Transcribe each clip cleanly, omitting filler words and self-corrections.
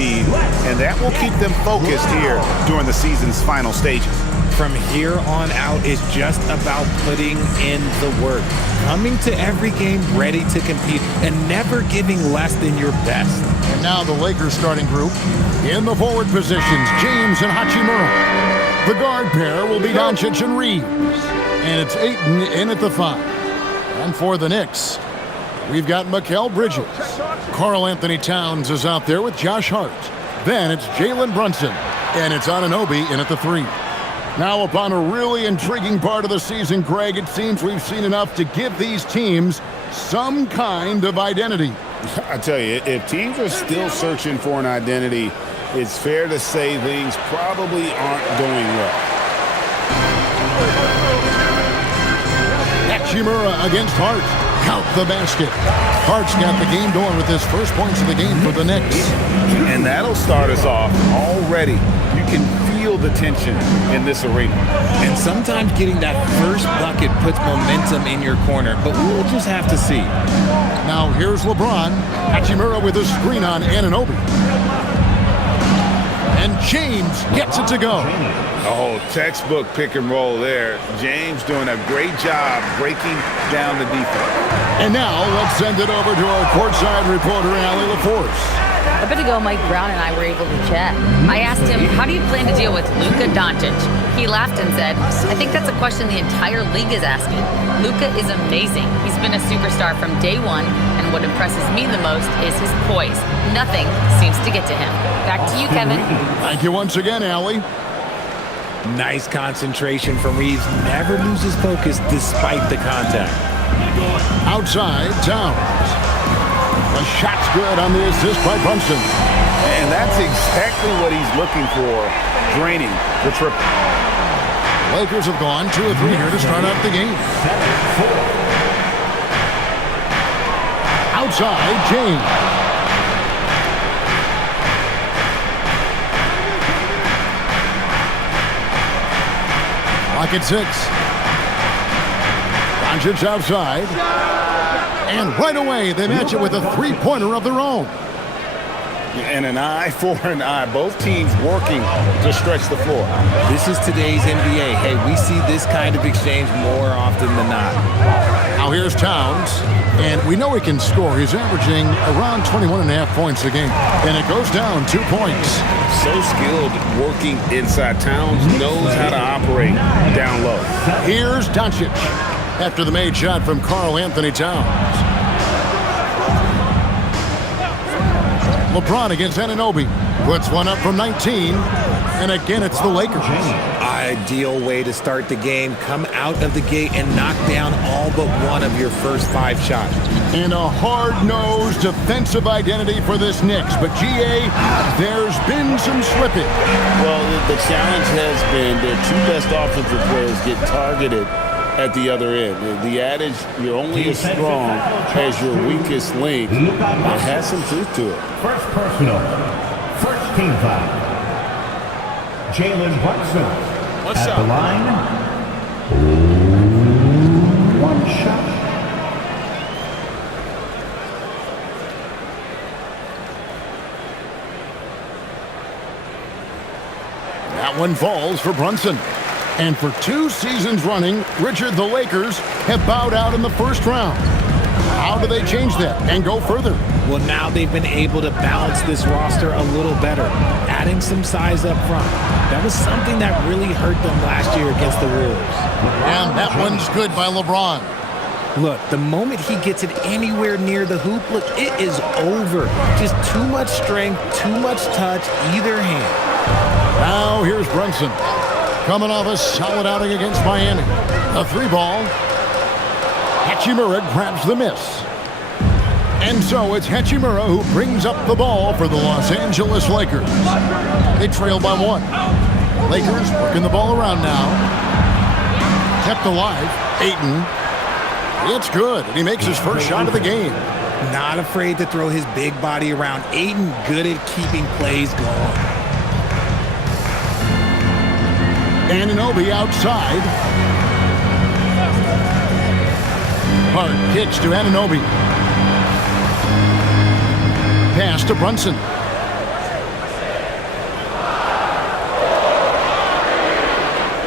speed, and that will keep them focused here during the season's final stages. From here on out, it's just about putting in the work, coming to every game ready to compete, and never giving less than your best. And now the Lakers starting group. In the forward positions, James and Hachimura. The guard pair will be Doncic and Reeves. And it's Ayton in at the 5. And for the Knicks, we've got Mikal Bridges. Karl Anthony Towns is out there with Josh Hart. Then it's Jalen Brunson. And it's Anunoby in at the 3. Now upon a really intriguing part of the season, Greg, it seems we've seen enough to give these teams some kind of identity. I tell you, if teams are still searching for an identity, it's fair to say things probably aren't going well. Hachimura against Hart. Count the basket. Hart's got the game going with his first points of the game for the Knicks. And that'll start us off already. You can feel the tension in this arena. And sometimes getting that first bucket puts momentum in your corner, but we'll just have to see. Now here's LeBron. Hachimura with a screen on Anunoby. And James gets it to go. Oh, textbook pick and roll there. James doing a great job breaking down the defense. And now let's send it over to our courtside reporter, Allie LaForce. A bit ago, Mike Brown and I were able to chat. I asked him, how do you plan to deal with Luka Doncic? He laughed and said, I think that's a question the entire league is asking. Luka is amazing. He's been a superstar from day one, and what impresses me the most is his poise. Nothing seems to get to him. Back to you, Kevin. Thank you once again, Allie. Nice concentration from Reeves. Never loses focus despite the contact. Outside, Towns. The shot's good on the assist by Brunson. And that's exactly what he's looking for, draining the triple. Lakers have gone 2 of 3 here to start out the game. Outside, James. Clock at 6. Doncic outside. And right away, they match it with a three-pointer of their own. And an eye for an eye. Both teams working to stretch the floor. This is today's NBA. Hey, we see this kind of exchange more often than not. Now here's Towns. And we know he can score. He's averaging around 21.5 points a game. And it goes down 2 points. So skilled working inside. Towns knows how to operate down low. Here's Doncic after the made shot from Karl Anthony Towns. LeBron against Anunoby. Puts one up from 19. And again, it's the Lakers. Ideal way to start the game. Come out of the gate and knock down all but one of your first 5 shots. And a hard-nosed defensive identity for this Knicks. But, GA, there's been some slipping. Well, the challenge has been their 2 best offensive players get targeted at the other end. The adage, you're only as strong as your weakest link, it has some truth to it. First personal, first team foul. Jalen Brunson at the line. 1 shot. That one falls for Brunson. And for 2 seasons running, Richard, the Lakers have bowed out in the first round. How do they change that and go further? Well, now they've been able to balance this roster a little better, adding some size up front. That was something that really hurt them last year against the Wolves. And that one's good by LeBron. Look, the moment he gets it anywhere near the hoop, look, it is over. Just too much strength, too much touch, either hand. Now here's Brunson. Coming off a solid outing against Miami. A 3-ball. Hachimura grabs the miss. And so it's Hachimura who brings up the ball for the Los Angeles Lakers. They trail by 1. Lakers working the ball around now. Kept alive. Ayton. It's good. And he makes his first shot of the game. Not afraid to throw his big body around. Ayton good at keeping plays going. Anunoby outside. Hart kicks to Anunoby. Pass to Brunson.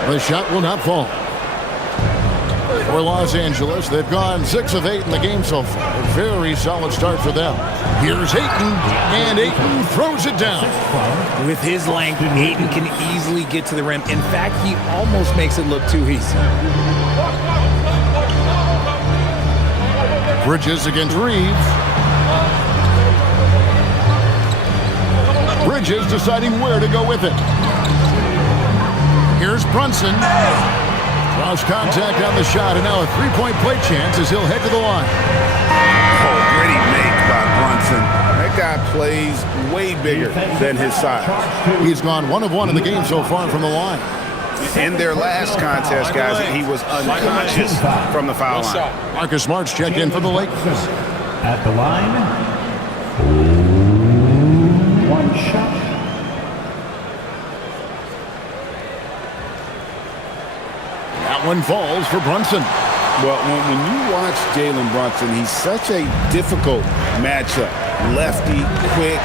The shot will not fall. For Los Angeles, they've gone 6 of 8 in the game so far. A very solid start for them. Here's Ayton, and Ayton throws it down. With his length, Ayton can easily get to the rim. In fact, he almost makes it look too easy. Bridges against Reeves. Bridges deciding where to go with it. Here's Brunson. Cross contact on the shot, and now a three-point play chance as he'll head to the line. Oh, great make by Brunson. That guy plays way bigger than his size. He's gone 1 of 1 in the game so far from the line. In their last contest, guys, he was unconscious from the foul line. Marcus Smart's checked in for the Lakers. At the line, 1 shot. That one falls for Brunson. Well, when you watch Jalen Brunson, he's such a difficult matchup. Lefty, quick,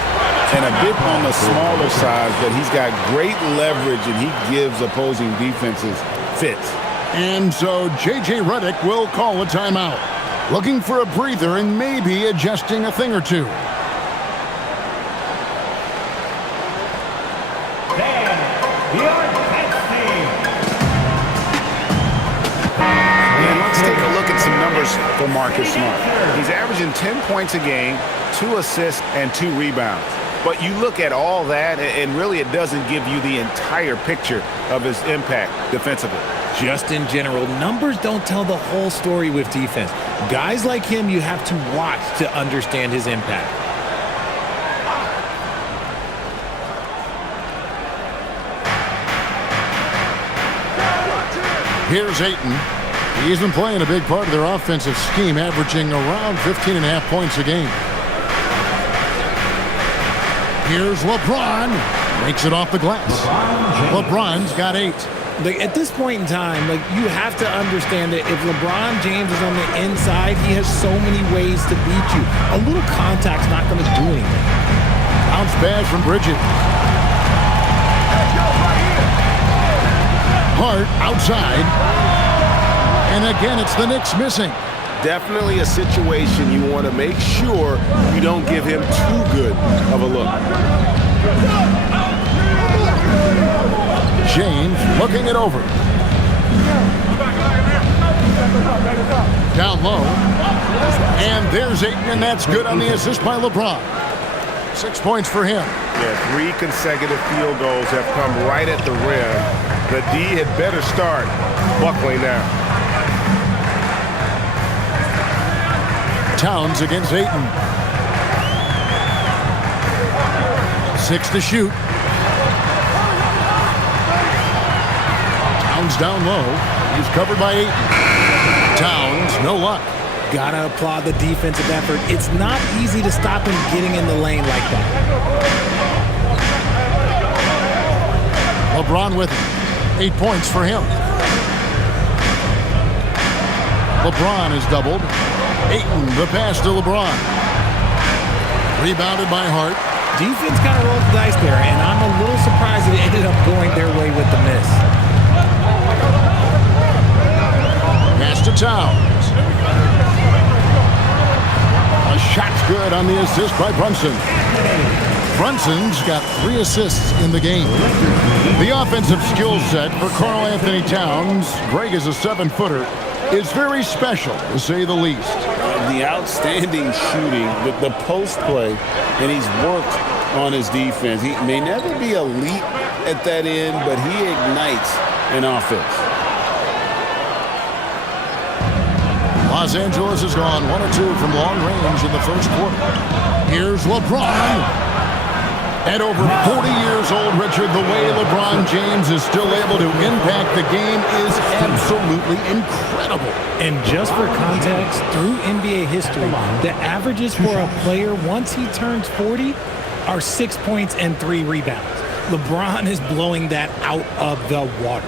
and a bit on the smaller side, but he's got great leverage, and he gives opposing defenses fits. And so J.J. Redick will call a timeout. Looking for a breather and maybe adjusting a thing or two. For Marcus Smart. He's averaging 10 points a game, 2 assists, and 2 rebounds. But you look at all that, and really it doesn't give you the entire picture of his impact defensively. Just in general, numbers don't tell the whole story with defense. Guys like him, you have to watch to understand his impact. Here's Ayton. He's been playing a big part of their offensive scheme, averaging around 15.5 points a game. Here's LeBron. Makes it off the glass. LeBron's got 8. At this point in time, you have to understand that if LeBron James is on the inside, he has so many ways to beat you. A little contact's not going to do anything. Bounce pass from Bridges. Hart outside. And again, it's the Knicks missing. Definitely a situation you want to make sure you don't give him too good of a look. James looking it over. Down low. And there's Ayton, and that's good on the assist by LeBron. 6 points for him. Yeah, 3 consecutive field goals have come right at the rim. The D had better start buckling now. Towns against Ayton. 6 to shoot. Towns down low. He's covered by Ayton. Towns, no luck. Gotta applaud the defensive effort. It's not easy to stop him getting in the lane like that. LeBron with him. 8 points for him. LeBron is doubled. Ayton, the pass to LeBron. Rebounded by Hart. Defense kind of rolled the dice there, and I'm a little surprised that it ended up going their way with the miss. Pass to Towns. A shot's good on the assist by Brunson. Brunson's got 3 assists in the game. The offensive skill set for Karl Anthony Towns, Greg is a 7-footer, is very special, to say the least. The outstanding shooting, the post play, and he's worked on his defense. He may never be elite at that end, but he ignites an offense. Los Angeles has gone 1 or 2 from long range in the first quarter. Here's LeBron. At over 40 years old, Richard, the way LeBron James is still able to impact the game is absolutely incredible. And just for context, through NBA history, the averages for a player once he turns 40 are 6 points and 3 rebounds. LeBron is blowing that out of the water.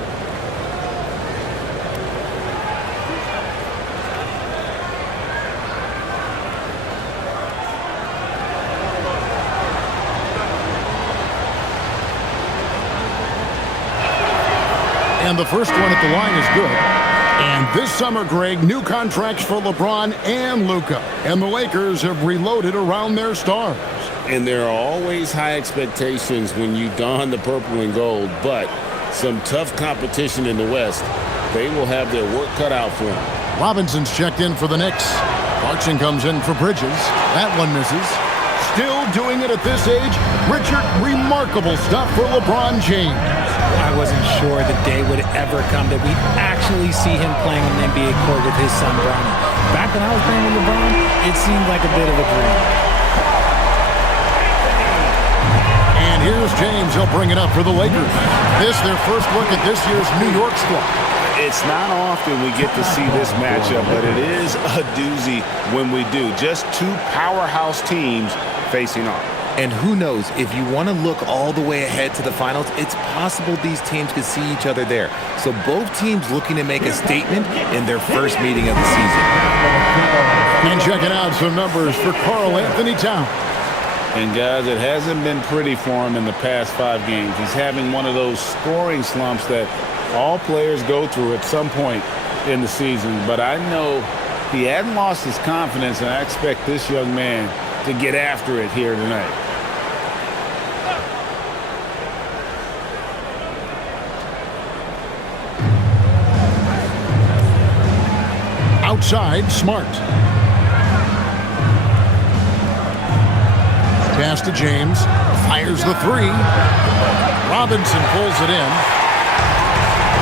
And the first one at the line is good. And this summer, Greg, new contracts for LeBron and Luka. And the Lakers have reloaded around their stars. And there are always high expectations when you don the purple and gold, but some tough competition in the West. They will have their work cut out for them. Robinson's checked in for the Knicks. Clarkson comes in for Bridges. That one misses. Still doing it at this age. Richard, remarkable stuff for LeBron James. I wasn't sure the day would ever come that we'd actually see him playing on an NBA court with his son, Bronny. Back when I was playing with LeBron, it seemed like a bit of a dream. And here's James. He'll bring it up for the Lakers. This their first look at this year's New York squad. It's not often we get to see this matchup, but it is a doozy when we do. Just two powerhouse teams facing off. And who knows, if you want to look all the way ahead to the finals, it's possible these teams could see each other there. So both teams looking to make a statement in their first meeting of the season. And checking out some numbers for Karl Anthony Towns. And guys, it hasn't been pretty for him in the past 5 games. He's having one of those scoring slumps that all players go through at some point in the season. But I know he hadn't lost his confidence, and I expect this young man to get after it here tonight. Outside, Smart. Pass to James. Fires the three. Robinson pulls it in.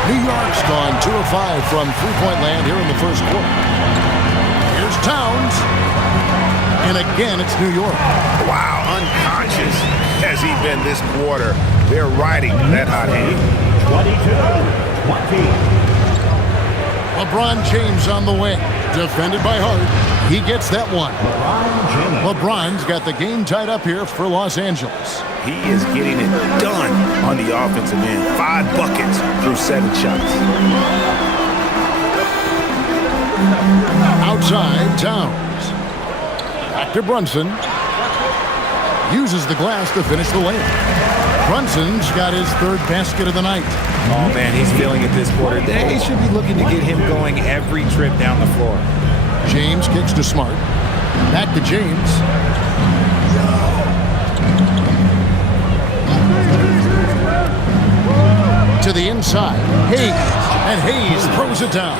New York's gone 2 of 5 from three-point land here in the first quarter. Here's Towns. And again, it's New York. Wow, unconscious has he been this quarter. They're riding that hot hand. 22-20. LeBron James on the wing. Defended by Hart. He gets that one. LeBron's got the game tied up here for Los Angeles. He is getting it done on the offensive end. 5 buckets through 7 shots. Outside, Towns. Back to Brunson. Uses the glass to finish the layup. Brunson's got his 3rd basket of the night. Oh, man, he's feeling it this quarter. They should be looking to get him going every trip down the floor. James kicks to Smart. Back to James. To the inside. Hayes. And Hayes throws it down.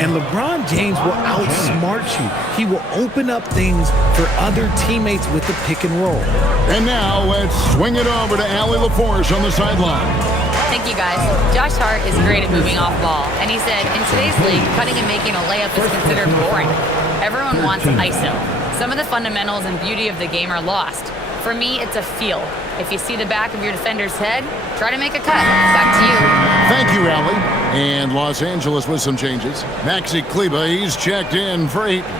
And LeBron James will outsmart you. He will open up things for other teammates with the pick and roll. And now let's swing it over to Allie LaForce on the sideline. Thank you, guys. Josh Hart is great at moving off ball, and he said, in today's league, cutting and making a layup is considered boring. Everyone wants ISO. Some of the fundamentals and beauty of the game are lost. For me, it's a feel. If you see the back of your defender's head, try to make a cut. Back to you. Thank you, Allie. And Los Angeles with some changes. Maxi Kleba, he's checked in for Ayton.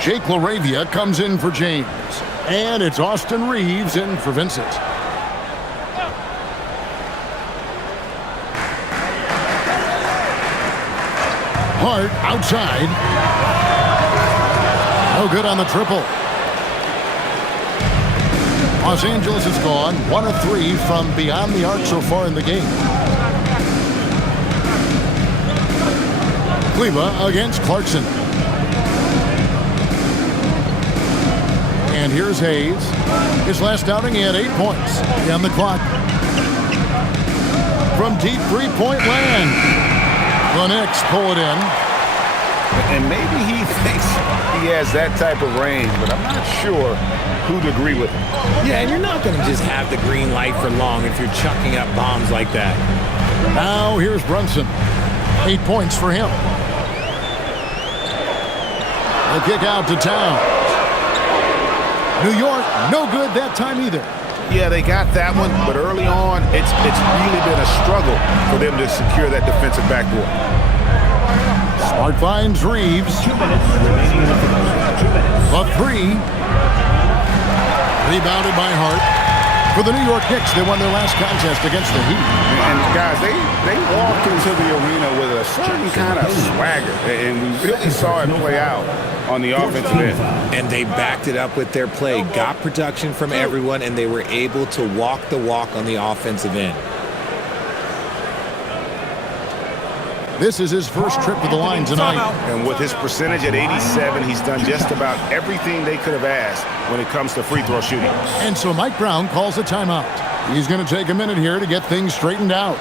Jake LaRavia comes in for James. And it's Austin Reeves in for Vincent. Hart outside. No good on the triple. Los Angeles has gone 1 of 3 from beyond the arc so far in the game. Kleba against Clarkson. And here's Hayes. His last outing, he had 8 points on the clock. From deep three-point land. The Knicks pull it in. And maybe he thinks he has that type of range, but I'm not sure who'd agree with him. Yeah, and you're not going to just have the green light for long if you're chucking up bombs like that. Now here's Brunson. 8 points for him. The kick out to Towns. New York, no good that time either. Yeah, they got that one, but early on, it's really been a struggle for them to secure that defensive backboard. Smart finds Reeves. 2 minutes remaining in the first. A 3. Rebounded by Hart. For the New York Knicks, they won their last contest against the Heat. And guys, they walked into the arena with a certain kind of swagger, and we really saw it play out on the offensive end. And they backed it up with their play, got production from everyone, and they were able to walk the walk on the offensive end. This is his first trip to the line tonight. And with his percentage at 87, he's done just about everything they could have asked when it comes to free throw shooting. And so Mike Brown calls a timeout. He's going to take a minute here to get things straightened out.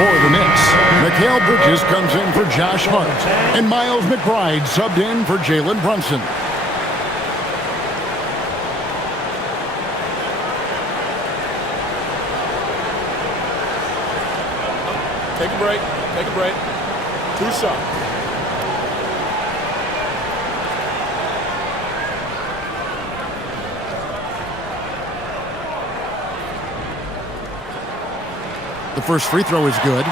For the Knicks, Mikal Bridges comes in for Josh Hart, and Miles McBride subbed in for Jalen Brunson. Take a break. Take a break. 2 shots. The first free throw is good.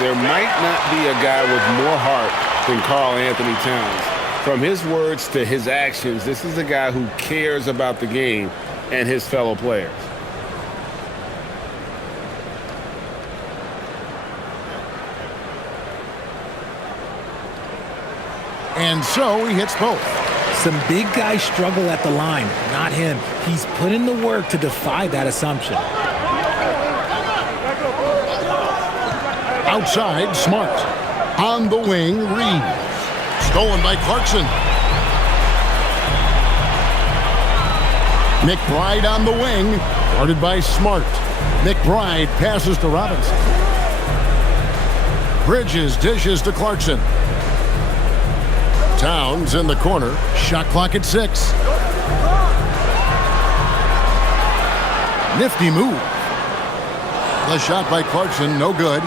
There might not be a guy with more heart than Karl Anthony Towns. From his words to his actions, this is a guy who cares about the game and his fellow players. And so he hits both. Some big guys struggle at the line, not him. He's put in the work to defy that assumption. Outside, Smart. On the wing, Reeves. Stolen by Clarkson. McBride on the wing. Guarded by Smart. McBride passes to Robinson. Bridges dishes to Clarkson. Towns in the corner. Shot clock at 6. Nifty move. The shot by Clarkson, no good.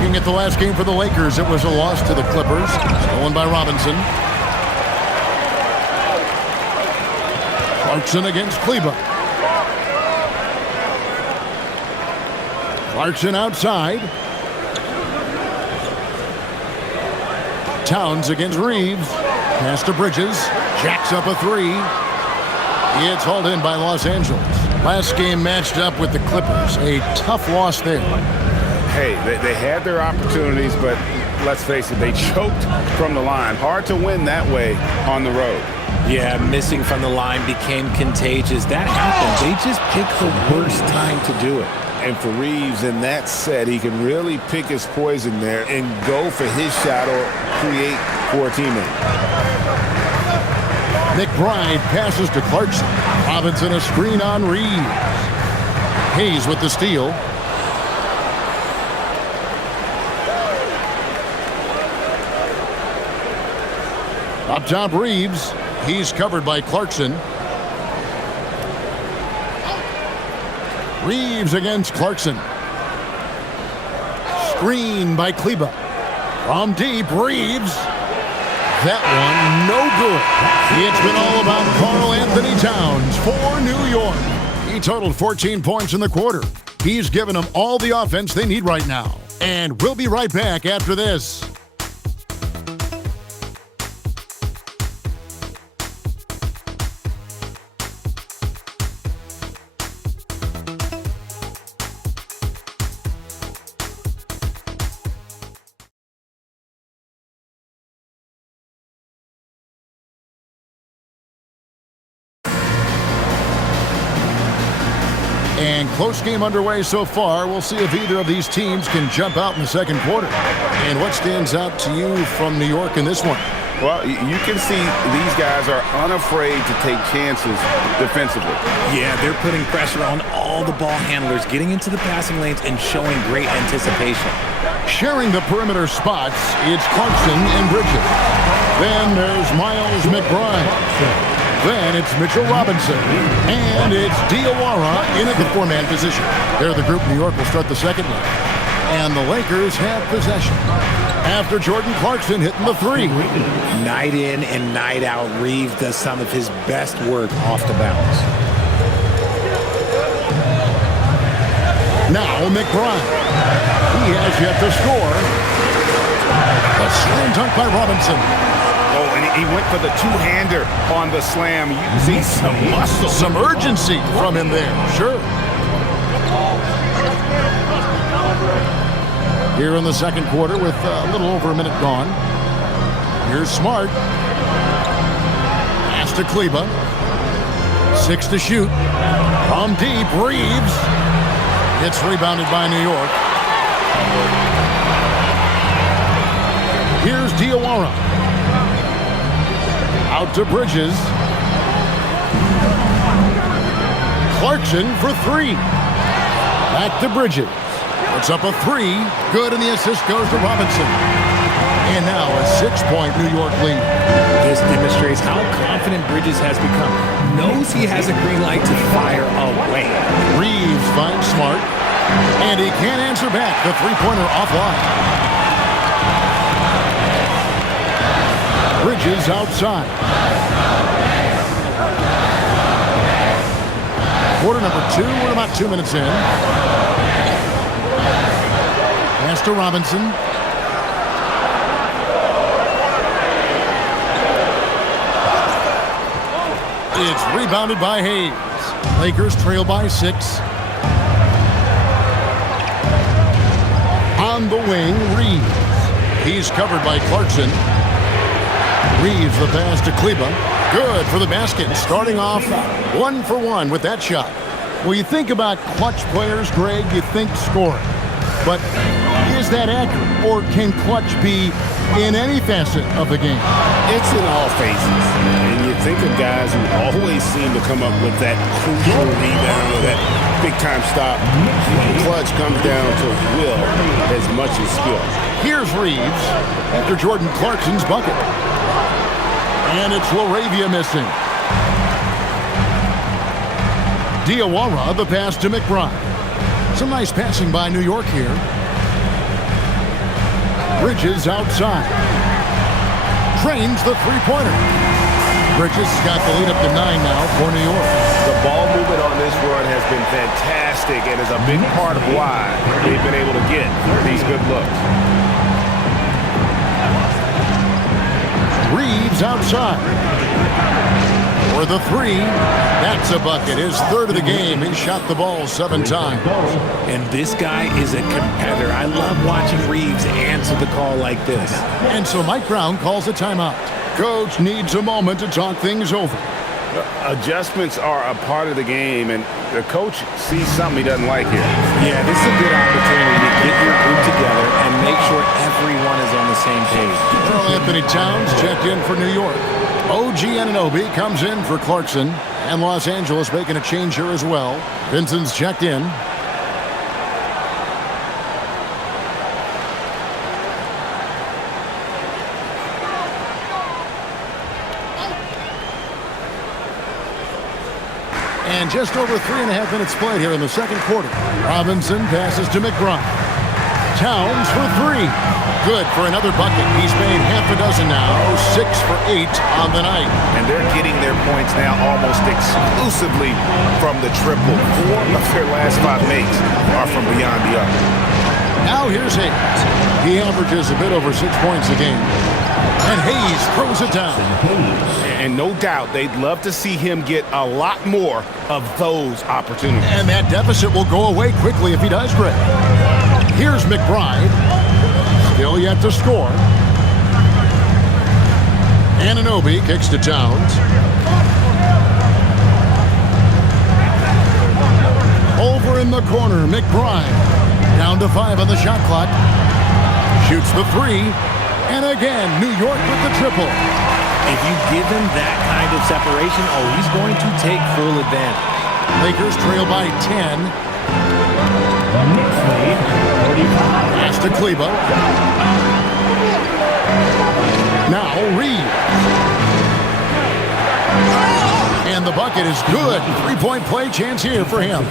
Looking at the last game for the Lakers, it was a loss to the Clippers. Stolen by Robinson. Clarkson against Kleber. Clarkson outside. Towns against Reeves. Pass to Bridges. Jacks up a 3. It's hauled in by Los Angeles. Last game matched up with the Clippers. A tough loss there. Hey, they had their opportunities, but let's face it, they choked from the line. Hard to win that way on the road. Yeah, missing from the line became contagious. That happened. They just picked the worst time to do it. And for Reeves in that set, he can really pick his poison there and go for his shot or create for a teammate. McBride passes to Clarkson. Robinson a screen on Reeves. Hayes with the steal. Up top, Reeves. He's covered by Clarkson. Reeves against Clarkson. Screen by Kleber. From deep, Reeves. That one, no good. It's been all about Karl Anthony Towns for New York. He totaled 14 points in the quarter. He's given them all the offense they need right now. And we'll be right back after this. And close game underway so far. We'll see if either of these teams can jump out in the second quarter. And what stands out to you from New York in this one? Well, you can see these guys are unafraid to take chances defensively. Yeah, they're putting pressure on all the ball handlers, getting into the passing lanes and showing great anticipation. Sharing the perimeter spots, it's Clarkson and Bridges. Then there's Miles McBride. Then it's Mitchell Robinson. And it's Diawara in at the 4-man position. They're the group. New York will start the second one. And the Lakers have possession. After Jordan Clarkson hitting the 3. Night in and night out, Reeves does some of his best work off the bounce. Now McBride. He has yet to score. A slam dunk by Robinson. Oh, and he went for the two-hander on the slam, using some muscle. Some urgency from him there, sure. Here in the second quarter with a little over a minute gone. Here's Smart. Pass to Kleber. 6 to shoot. From deep, Reeves. It's rebounded by New York. Here's Diawara. Out to Bridges. Clarkson for three. Back to Bridges. Puts up a three. Good, and the assist goes to Robinson. And now a 6-point New York lead. This demonstrates how confident Bridges has become. Knows he has a green light to fire away. Reeves finds Smart. And he can't answer back. The three-pointer offline. Bridges outside. Quarter number 2. We're about 2 minutes in. Pass to Robinson. It's rebounded by Hayes. Lakers trail by 6. On the wing, Reeves. He's covered by Clarkson. Reeves the pass to Kleba. Good for the basket. Starting off 1 for 1 with that shot. Well, you think about clutch players, Greg, you think scoring. But is that accurate? Or can clutch be in any facet of the game? It's in all phases. And you think of guys who always seem to come up with that crucial rebound or that big-time stop. Clutch comes down to will as much as skill. Here's Reeves after Jordan Clarkson's bucket. And it's Laravia missing. Diawara, the pass to McBride. Some nice passing by New York here. Bridges outside. Trains the three-pointer. Bridges has got the lead up to 9 now for New York. The ball movement on this run has been fantastic and is a big part of why they've been able to get these good looks. Reeves outside. For the three. That's a bucket. His third of the game. He shot the ball 7 times. And this guy is a competitor. I love watching Reeves answer the call like this. And so Mike Brown calls a timeout. Coach needs a moment to talk things over. Adjustments are a part of the game, and the coach sees something he doesn't like here. Yeah, this is a good opportunity to get your group together and make sure everyone is on the same page. Karl Anthony Towns checked in for New York. OG Anunoby comes in for Clarkson. And Los Angeles making a change here as well. Vincent's checked in. And just over 3.5 minutes played here in the second quarter. Robinson passes to McBride. Towns for three. Good for another bucket. He's made half a dozen now. 6 for 8 on the night. And they're getting their points now almost exclusively from the triple. 4 of their last 5 makes are from beyond the arc. Now here's Hayes. He averages a bit over 6 points a game. And Hayes throws it down. And no doubt they'd love to see him get a lot more of those opportunities. And that deficit will go away quickly if he does, Greg. Here's McBride. Still yet to score. Anunoby kicks to Towns. Over in the corner, McBride. Down to 5 on the shot clock. Shoots the three. And again, New York with the triple. If you give him that kind of separation, he's going to take full advantage. Lakers trail by 10. Pass to Kleba. Now Reeves. And the bucket is good. 3-point play chance here for him.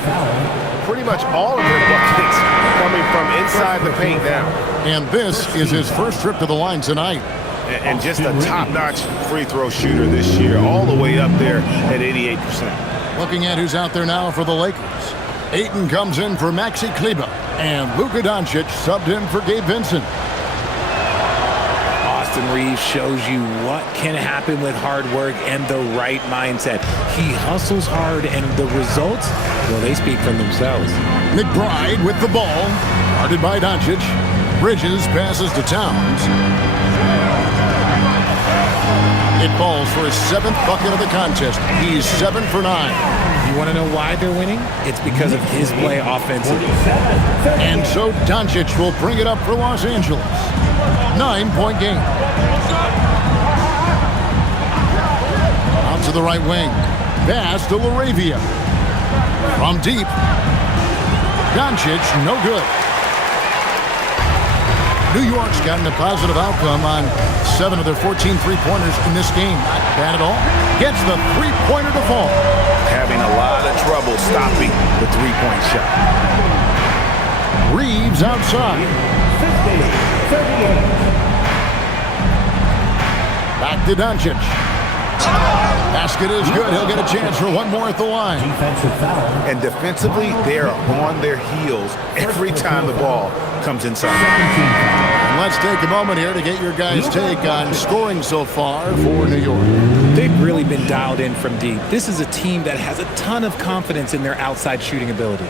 Pretty much all of their buckets coming from inside the paint now. And this is his first trip to the line tonight. And just a top-notch free throw shooter this year, all the way up there at 88%. Looking at who's out there now for the Lakers. Ayton comes in for Maxi Kleba. And Luka Doncic subbed in for Gabe Vincent. Austin Reeves shows you what can happen with hard work and the right mindset. He hustles hard, and the results, well, they speak for themselves. McBride with the ball. Guarded by Doncic. Bridges passes to Towns. It falls for his 7th bucket of the contest. He's 7 for 9. You want to know why they're winning? It's because of his play offensively. And so Doncic will bring it up for Los Angeles. 9-point game. Out to the right wing. Pass to LaRavia. From deep. Doncic, no good. New York's gotten a positive outcome on 7 of their 14 three-pointers in this game. Not bad at all. Gets the three-pointer to fall. Having a lot of trouble stopping the three-point shot. Reeves outside. Back to Doncic. Basket is good. He'll get a chance for one more at the line. Defensive foul. And defensively, they're on their heels every time the ball comes inside. And let's take a moment here to get your guys' take on scoring so far for New York. They've really been dialed in from deep. This is a team that has a ton of confidence in their outside shooting ability.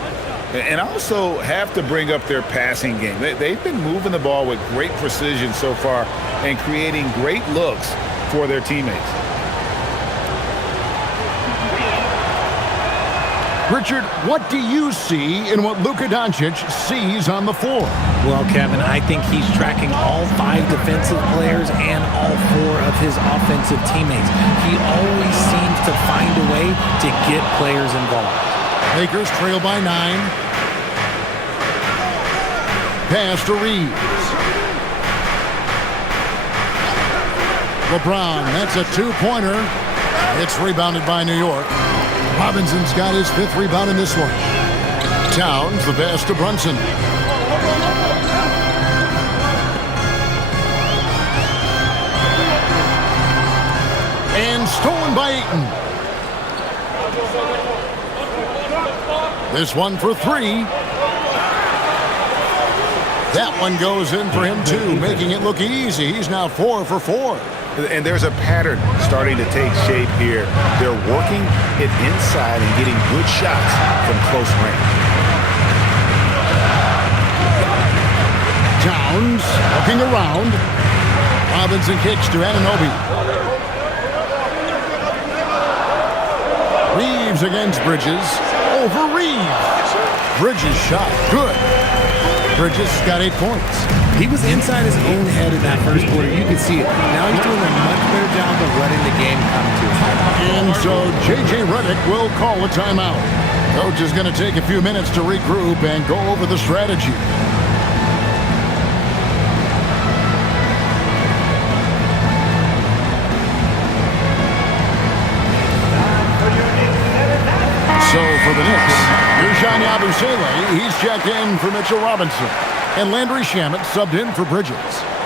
And also have to bring up their passing game. They've been moving the ball with great precision so far and creating great looks for their teammates. Richard, what do you see in what Luka Doncic sees on the floor? Well, Kevin, I think he's tracking all 5 defensive players and all 4 of his offensive teammates. He always seems to find a way to get players involved. Lakers trail by 9. Pass to Reeves. LeBron, that's a 2-pointer. It's rebounded by New York. Robinson's got his 5th rebound in this one. Towns, the pass to Brunson. And stolen by Ayton. This one for 3. That one goes in for him too, making it look easy. He's now 4 for 4. And there's a pattern starting to take shape here. They're working it inside and getting good shots from close range. Towns looking around. Robinson kicks to Anunoby. Reeves against Bridges. Over Reeves. Bridges shot. Good. Bridges got 8 points. He was inside his own head in that first quarter. You could see it. Now he's doing a much better job of letting the game come to him. And so J.J. Redick will call a timeout. Coach is going to take a few minutes to regroup and go over the strategy. So for the Knicks, Ersan Yabusele, he's checked in for Mitchell Robinson. And Landry Shamet subbed in for Bridges.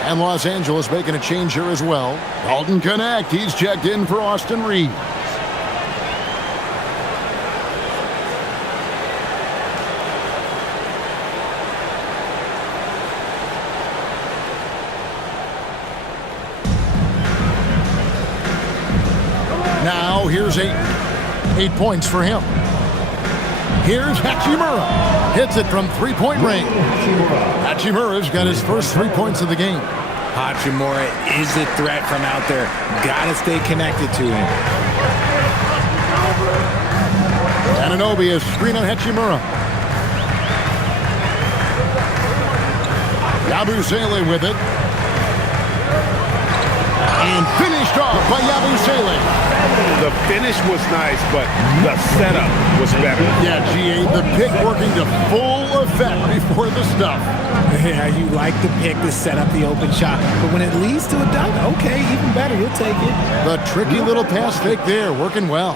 And Los Angeles making a change here as well. Dalton Connect, he's checked in for Austin Reeves. Now here's 8 points for him. Here's Hachimura. Hits it from 3-point range. Hachimura's got his first 3 points of the game. Hachimura is a threat from out there. Gotta stay connected to him. Anunoby is screen on Hachimura. Yabusele with it. And finished off by Yabusele. The finish was nice, but the setup was better. Yeah, G.A., the pick working to full effect before the stuff. Yeah, you like the pick to set up the open shot. But when it leads to a dunk, okay, even better, you'll take it. The tricky little pass fake there, working well.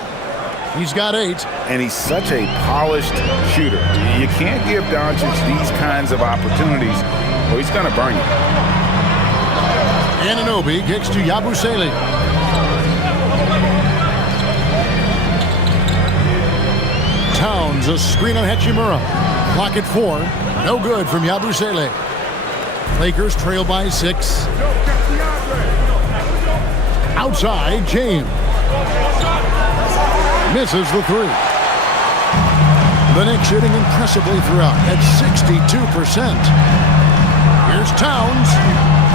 He's got 8. And he's such a polished shooter. You can't give Doncic these kinds of opportunities, or he's going to burn you. Anunoby kicks to Yabusele. Towns, a screen on Hachimura. Clock at 4. No good from Yabusele. Lakers trail by 6. Outside, James. Misses the 3. The Knicks shooting impressively throughout at 62%. Here's Towns.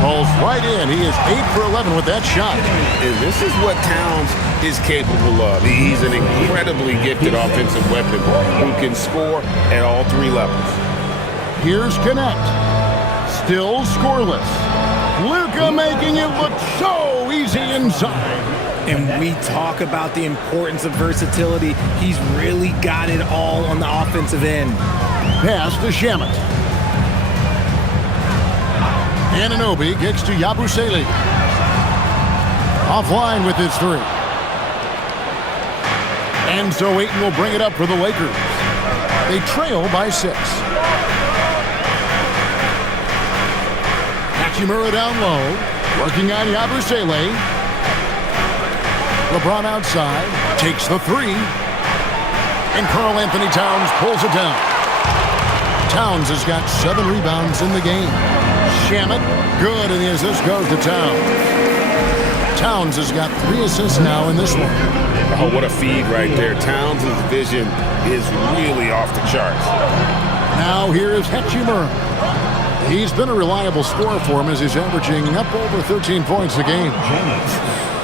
Falls right in. He is 8 for 11 with that shot. And this is what Towns is capable of. He's an incredibly gifted offensive weapon who can score at all three levels. Here's Connect. Still scoreless. Luka making it look so easy inside. And we talk about the importance of versatility. He's really got it all on the offensive end. Pass to Shamet. Anunoby kicks to Yabusele. Offline with his three. And so Ayton will bring it up for the Lakers. They trail by 6. Hachimura down low. Working on Yabusele. LeBron outside, takes the three, and Karl Anthony Towns pulls it down. Towns has got 7 rebounds in the game. Shamet, good, and the assist goes to Towns. Towns has got 3 assists now in this one. Oh, what a feed right there. Towns' vision is really off the charts. Now here is Hachimura. He's been a reliable scorer for him as he's averaging up over 13 points a game.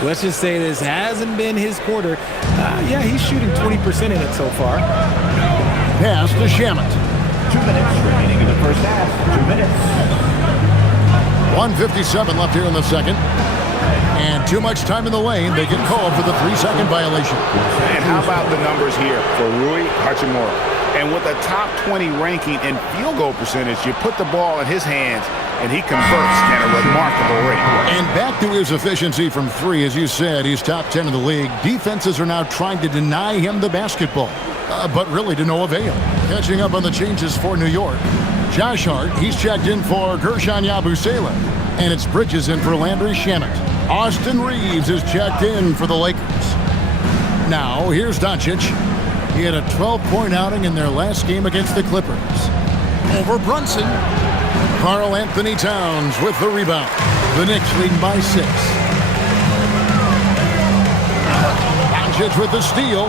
Let's just say this hasn't been his quarter. Yeah, he's shooting 20% in it so far. Pass to Shamet. 2 minutes remaining in the first half. 2 minutes. 1:57 left here in the second. And too much time in the lane. They get called for the 3-second violation. And how about the numbers here for Rui Hachimura? And with a top 20 ranking in field goal percentage, you put the ball in his hands, and he converts at a remarkable rate. And back to his efficiency from 3, as you said, he's top 10 in the league. Defenses are now trying to deny him the basketball, but really to no avail. Catching up on the changes for New York. Josh Hart, he's checked in for Gershon Yabusele, and it's Bridges in for Landry Shamet. Austin Reeves is checked in for the Lakers. Now, here's Doncic. He had a 12-point outing in their last game against the Clippers. Over Brunson. Karl Anthony Towns with the rebound. The Knicks leading by 6. Doncic with the steal.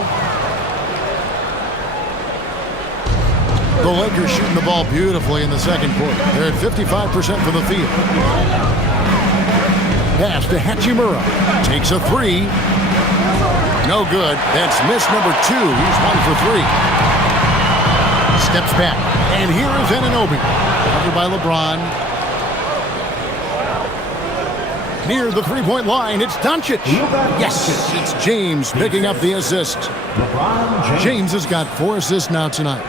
The Lakers shooting the ball beautifully in the second quarter. They're at 55% from the field. Pass to Hachimura. Takes a 3. No good. That's miss number 2. He's 1 for 3. Steps back. And here is Anunoby. Covered by LeBron. Near the 3-point line, it's Doncic. Yes, it's James picking up the assist. James has got 4 assists now tonight.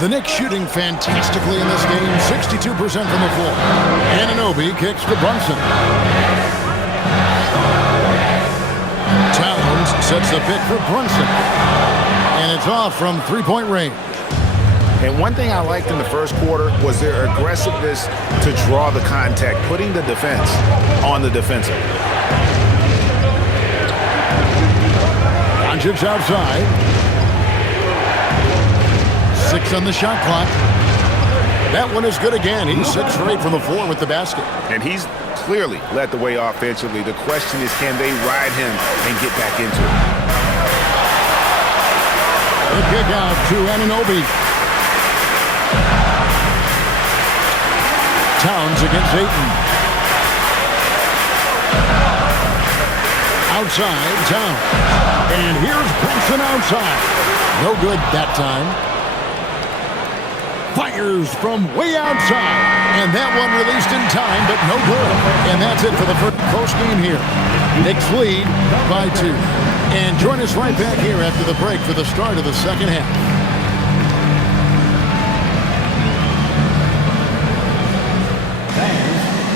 The Knicks shooting fantastically in this game, 62% from the floor. Anunoby kicks to Brunson. Towns sets the pick for Brunson. And it's off from 3-point range. And one thing I liked in the first quarter was their aggressiveness to draw the contact, putting the defense on the defensive. Doncic outside. 6 on the shot clock. That one is good again. He's 6 for 8 from the floor with the basket. And he's clearly led the way offensively. The question is, can they ride him and get back into it? The kick out to Anunoby. Towns against Ayton. Outside, Towns. And here's Brunson outside. No good that time. Fires from way outside. And that one released in time, but no good. And that's it for the first close game here. Knicks lead by 2. And join us right back here after the break for the start of the second half.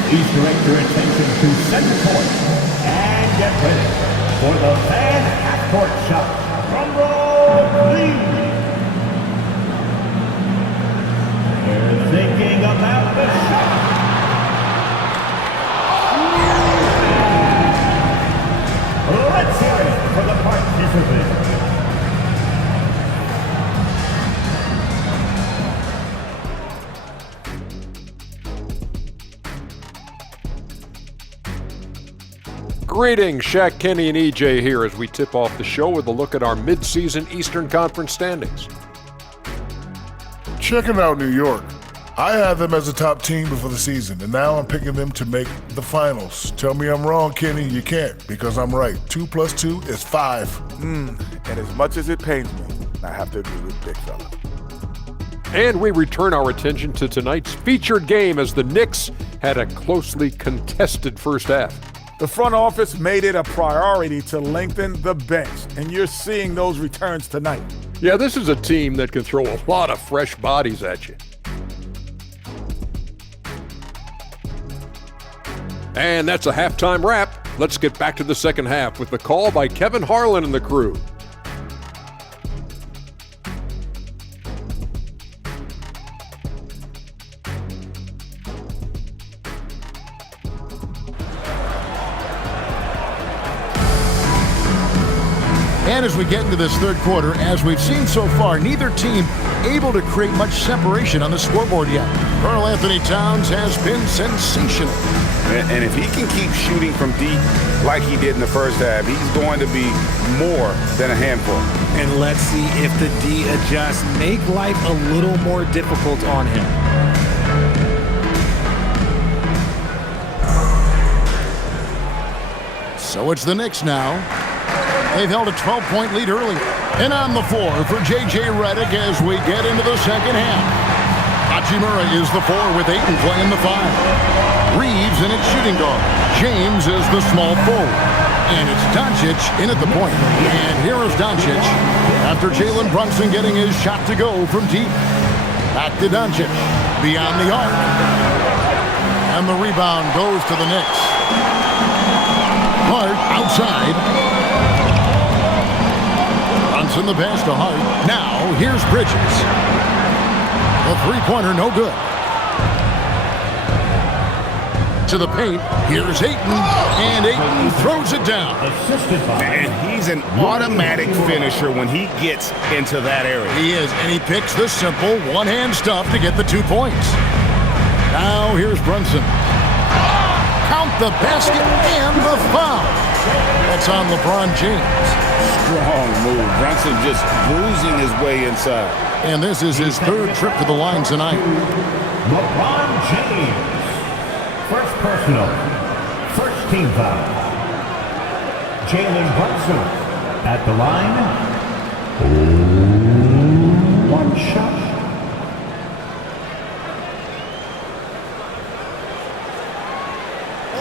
Please direct your attention to center court and get ready for the fan half-court shot. Drum roll, please. They're thinking about the shot. Let's hear it for the participants. Greetings, Shaq, Kenny, and EJ here as we tip off the show with a look at our mid-season Eastern Conference standings. Check it out, New York. I had them as a top team before the season, and now I'm picking them to make the finals. Tell me I'm wrong, Kenny. You can't, because I'm right. 2 + 2 is 5. And as much as it pains me, I have to agree with Big Fella. And we return our attention to tonight's featured game as the Knicks had a closely contested first half. The front office made it a priority to lengthen the bench, and you're seeing those returns tonight. Yeah, this is a team that can throw a lot of fresh bodies at you. And that's a halftime wrap. Let's get back to the second half with the call by Kevin Harlan and the crew. And as we get into this third quarter, as we've seen so far, neither team able to create much separation on the scoreboard yet. Karl Anthony Towns has been sensational. And if he can keep shooting from deep like he did in the first half, he's going to be more than a handful. And let's see if the D adjusts, make life a little more difficult on him. So it's the Knicks now. They've held a 12-point lead earlier. And on the floor for J.J. Redick as we get into the second half. Hachimura is the 4 with Ayton playing the 5. Reeves in its shooting guard. James is the small forward. And it's Doncic in at the point. And here is Doncic after Jalen Brunson getting his shot to go from deep. Back to Doncic. Beyond the arc. And the rebound goes to the Knicks. Hart outside. Brunson the pass to Hart. Now here's Bridges. The three-pointer no good. To the paint. Here's Ayton. And Ayton throws it down. And he's an automatic finisher when he gets into that area. He is, and he picks the simple one-hand stuff to get the 2 points. Now here's Brunson. Count the basket and the foul. That's on LeBron James. Strong move. Brunson just bruising his way inside. And this is his third trip to the line tonight. LeBron James. First personal. First team foul. Jalen Brunson at the line. 1 shot.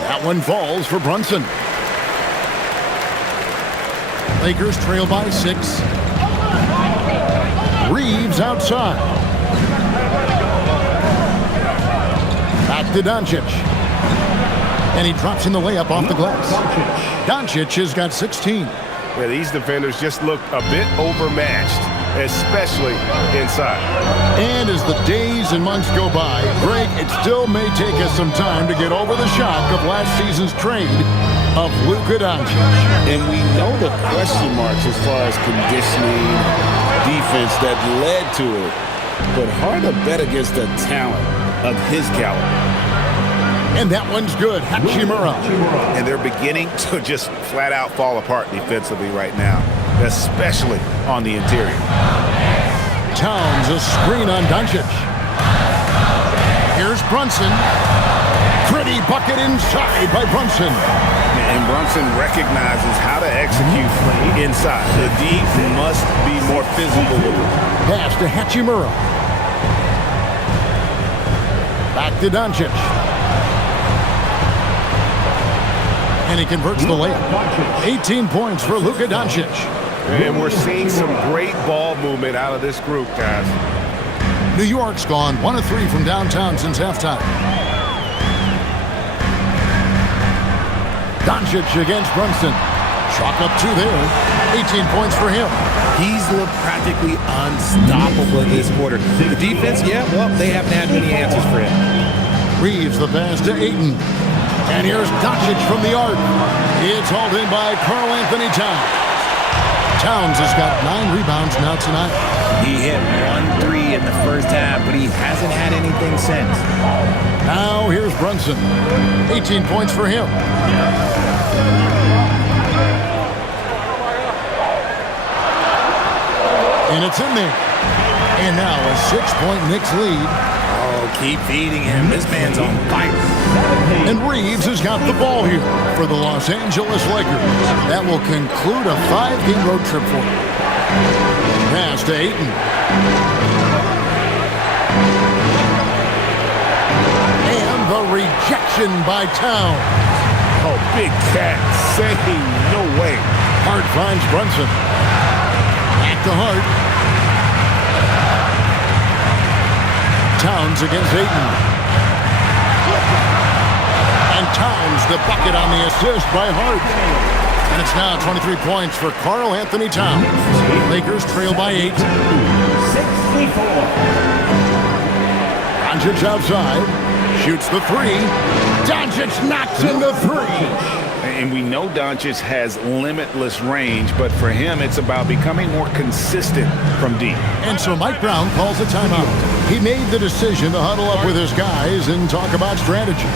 That one falls for Brunson. Lakers trail by 6. Reeves outside. Back to Doncic. And he drops in the layup off the glass. Doncic has got 16. Yeah, these defenders just look a bit overmatched, especially inside. And as the days and months go by, Greg, it still may take us some time to get over the shock of last season's trade of Luka Doncic. And we know the question marks as far as conditioning, defense that led to it. But hard to bet against the talent of his caliber. And that one's good. Hachimura. And they're beginning to just flat out fall apart defensively right now, especially on the interior. Towns a screen on Doncic. Here's Brunson. Pretty bucket inside by Brunson. And Brunson recognizes how to execute inside. The D must be more physical with it. Pass to Hachimura. Back to Doncic. And he converts the layup. 18 points for Luka Doncic. And we're seeing some great ball movement out of this group, guys. New York's gone 1 of 3 from downtown since halftime. Doncic against Brunson. Chalk up 2 there. 18 points for him. He's looked practically unstoppable in this quarter. The defense, yeah, well, they haven't had many answers for him. Reeves the pass to Ayton. And here's Doncic from the arc. It's hauled in by Karl Anthony Towns. Towns has got 9 rebounds now tonight. He hit 1 3 in the first half, but he hasn't had anything since. Now here's Brunson. 18 points for him. And it's in there. And now a 6-point Knicks lead. Oh, keep feeding him. This man's on fire. And Reeves has got the ball here for the Los Angeles Lakers. That will conclude a 5-game road trip for him. Pass to Ayton. And the rejection by Towns. Oh, big cat. Say no way. Hart finds Brunson. Back to Hart. Towns against Ayton. And Towns the bucket on the assist by Hart. And it's now 23 points for Karl Anthony Towns. Lakers trail by 8. 64. Doncic outside. Shoots the 3. Doncic knocks in the 3. And we know Doncic has limitless range, but for him, it's about becoming more consistent from deep. And so Mike Brown calls a timeout. He made the decision to huddle up with his guys and talk about strategy.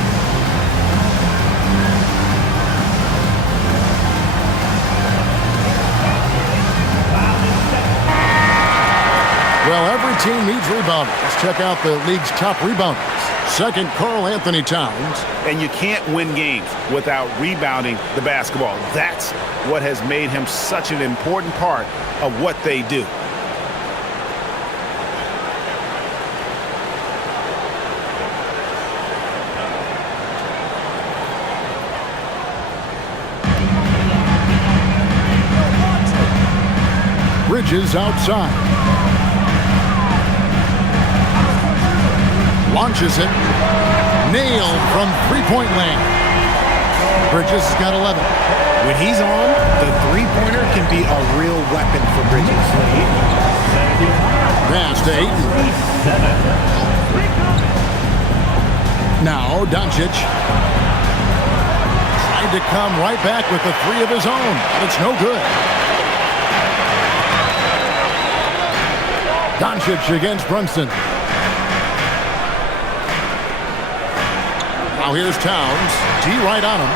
Well, every team needs rebounding. Let's check out the league's top rebounders. Second, Karl Anthony Towns. And you can't win games without rebounding the basketball. That's what has made him such an important part of what they do. Bridges outside. Launches it. Nailed from three-point land. Bridges has got 11. When he's on, the three-pointer can be a real weapon for Bridges. Pass to Ayton. Now Doncic. Tried to come right back with the 3 of his own, but it's no good. Doncic against Brunson. Now here's Towns. D right on him.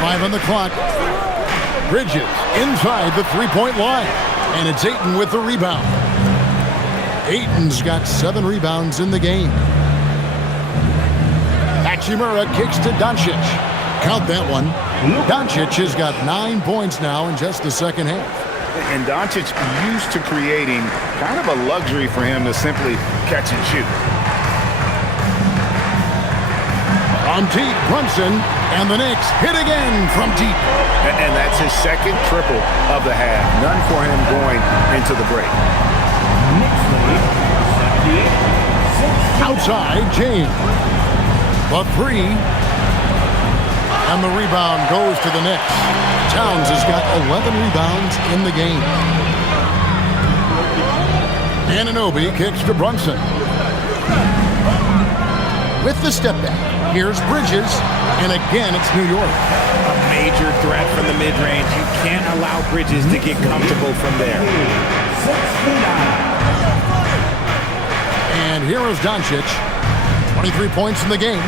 5 on the clock. Bridges inside the three-point line. And it's Ayton with the rebound. Ayton's got 7 rebounds in the game. Hachimura kicks to Doncic. Count that one. Doncic has got 9 points now in just the second half. And Doncic used to creating kind of a luxury for him to simply catch and shoot. From deep, Brunson, and the Knicks hit again from deep. And that's his second triple of the half. None for him going into the break. Outside, James. The 3. And the rebound goes to the Knicks. Towns has got 11 rebounds in the game. Anunoby kicks to Brunson. With the step back, here's Bridges, and again it's New York. A major threat from the mid-range. You can't allow Bridges to get comfortable from there. And here is Doncic, 23 points in the game.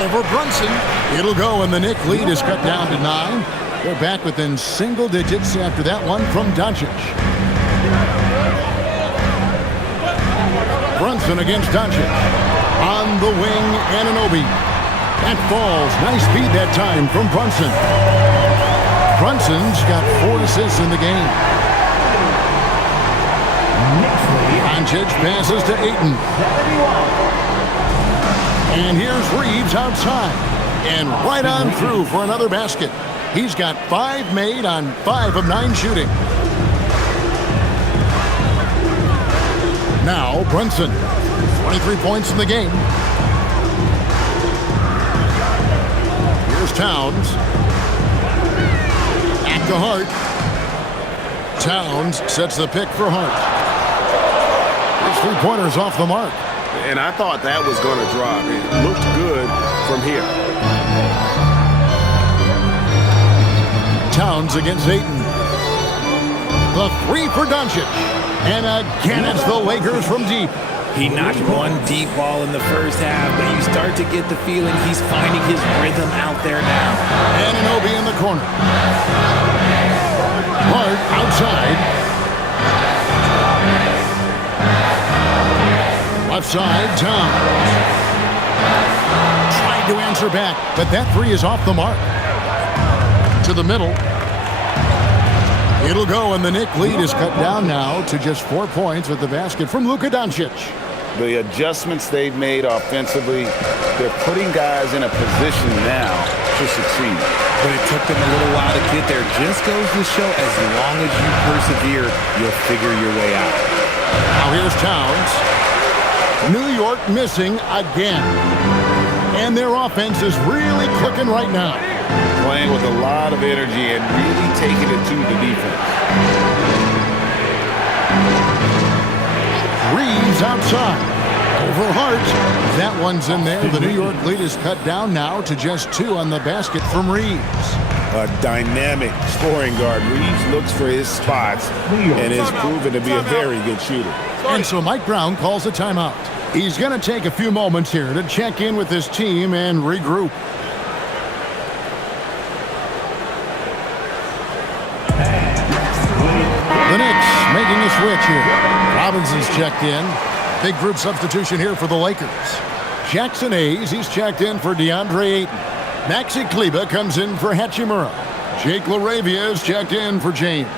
Over Brunson, it'll go, and the Knicks lead is cut down to 9. They're back within single digits after that one from Doncic. Brunson against Doncic. On the wing, Anunoby. That falls. Nice speed that time from Brunson. Brunson's got 4 assists in the game. Doncic passes to Ayton. And here's Reeves outside. And right on through for another basket. He's got 5 made on 5 of 9 shooting. Now Brunson, 23 points in the game. Here's Towns. Back to Hart. Towns sets the pick for Hart. His 3-pointers off the mark. And I thought that was going to drop. It looked good from here. Towns against Ayton. The 3 for Doncic. And again, it's the Lakers from deep. He knocked one deep ball in the first half, but you start to get the feeling he's finding his rhythm out there now. Anunoby in the corner. Hart outside. Left side, Towns. Tried to answer back, but that three is off the mark. To the middle. It'll go, and the Knicks lead is cut down now to just 4 points with the basket from Luka Doncic. The adjustments they've made offensively, they're putting guys in a position now to succeed. But it took them a little while to get there. Just goes to show as long as you persevere, you'll figure your way out. Now here's Towns. New York missing again. And their offense is really clicking right now. Playing with a lot of energy and really taking it to the defense. Reeves outside. Over Hart. That one's in there. The New York lead is cut down now to just 2 on the basket from Reeves. A dynamic scoring guard. Reeves looks for his spots and is proven to be a very good shooter. And so Mike Brown calls a timeout. He's going to take a few moments here to check in with his team and regroup. The Knicks making a switch here. Robinson's checked in. Big group substitution here for the Lakers. Jackson Hayes, he's checked in for DeAndre Ayton. Maxi Kleber comes in for Hachimura. Jake LaRavia is checked in for James.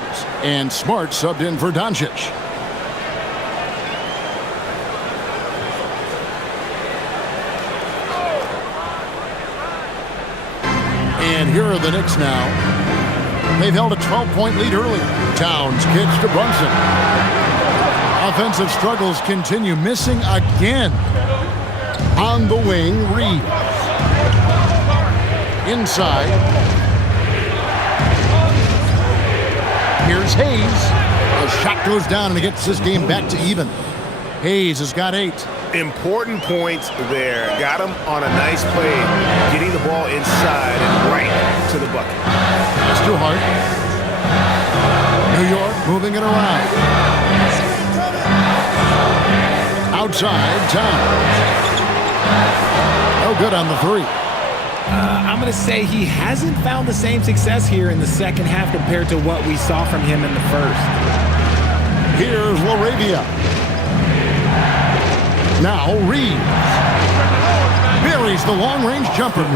And Smart subbed in for Doncic. And here are the Knicks now. They've held a 12-point lead earlier. Towns kicks to Brunson. Offensive struggles continue. Missing again. On the wing, Reeves. Inside. Here's Hayes. The shot goes down and it gets this game back to even. Hayes has got 8. Important points there. Got him on a nice play, getting the ball inside and right to the bucket. It's too hard. New York moving it around. Outside, Towns. No good on the 3. I'm going to say he hasn't found the same success here in the second half compared to what we saw from him in the first. Here's LaRavia. Now Reeves. Buries the long-range jumper.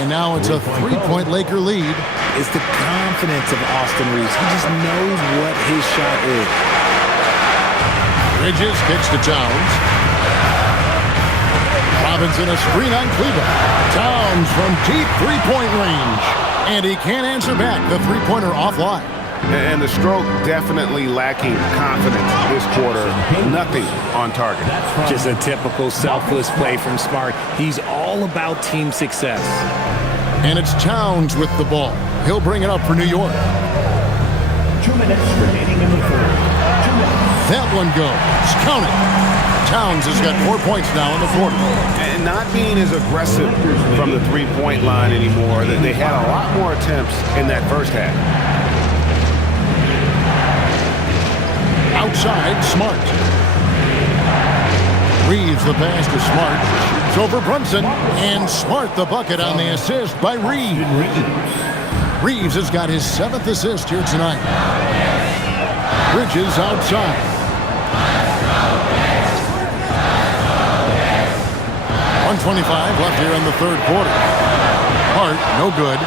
And now it's a 3-point Laker lead. It's the confidence of Austin Reeves. He just knows what his shot is. Bridges kicks to Towns. Robinson a screen on Kleber. Towns from deep 3-point range. And he can't answer back. The 3-pointer offline. And the stroke definitely lacking confidence this quarter. Nothing on target. Just a typical selfless play from Smart. He's all about team success. And it's Towns with the ball. He'll bring it up for New York. 2 minutes remaining in the fourth. 2 minutes. That one goes. Count it. Towns has got 4 points now in the quarter. And not being as aggressive from the 3-point line anymore. They had a lot more attempts in that first half. Outside, Smart. Reeves the pass to Smart. Shoots over Brunson. And Smart the bucket on the assist by Reeves. Reeves has got his 7th assist here tonight. Bridges outside. .125 left here in the third quarter. Hart, no good.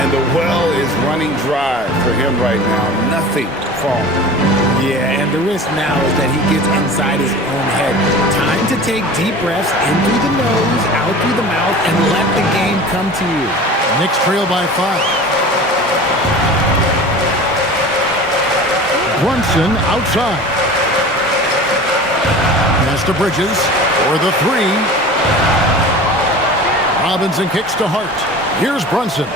And the well is running dry for him right now. Nothing falling. Yeah, and the risk now is that he gets inside his own head. Time to take deep breaths in through the nose, out through the mouth, and let the game come to you. Knicks trail by 5. Brunson outside. Pass to Bridges for the 3. Robinson kicks to Hart. Here's Brunson.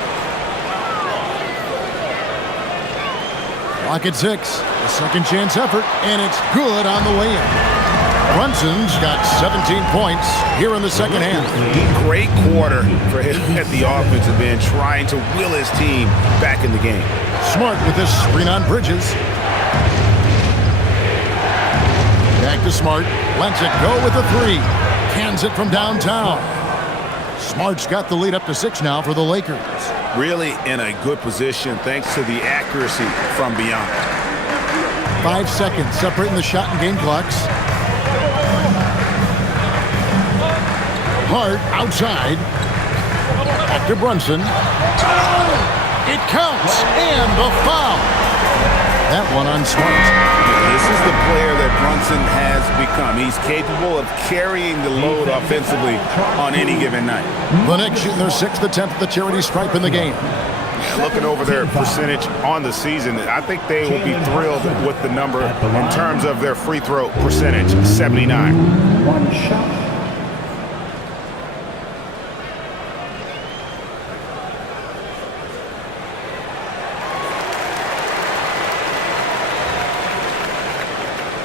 Clock at 6. A second chance effort, and it's good on the way in. Brunson's got 17 points here in the second half. Great quarter for him at the offensive end, trying to will his team back in the game. Smart with this screen on Bridges. Back to Smart. Lets it go with the 3. Cans it from downtown. Smart's got the lead up to 6 now for the Lakers. Really in a good position thanks to the accuracy from beyond. 5 seconds separating the shot and game clocks. Hart outside. Back to Brunson. It counts, and the foul. That one on Smart. This is the player that Brunson has become. He's capable of carrying the load offensively on any given night. The Knicks shooting their 6th attempt at the charity stripe in the game. Looking over their percentage on the season, I think they will be thrilled with the number in terms of their free throw percentage, 79. One shot.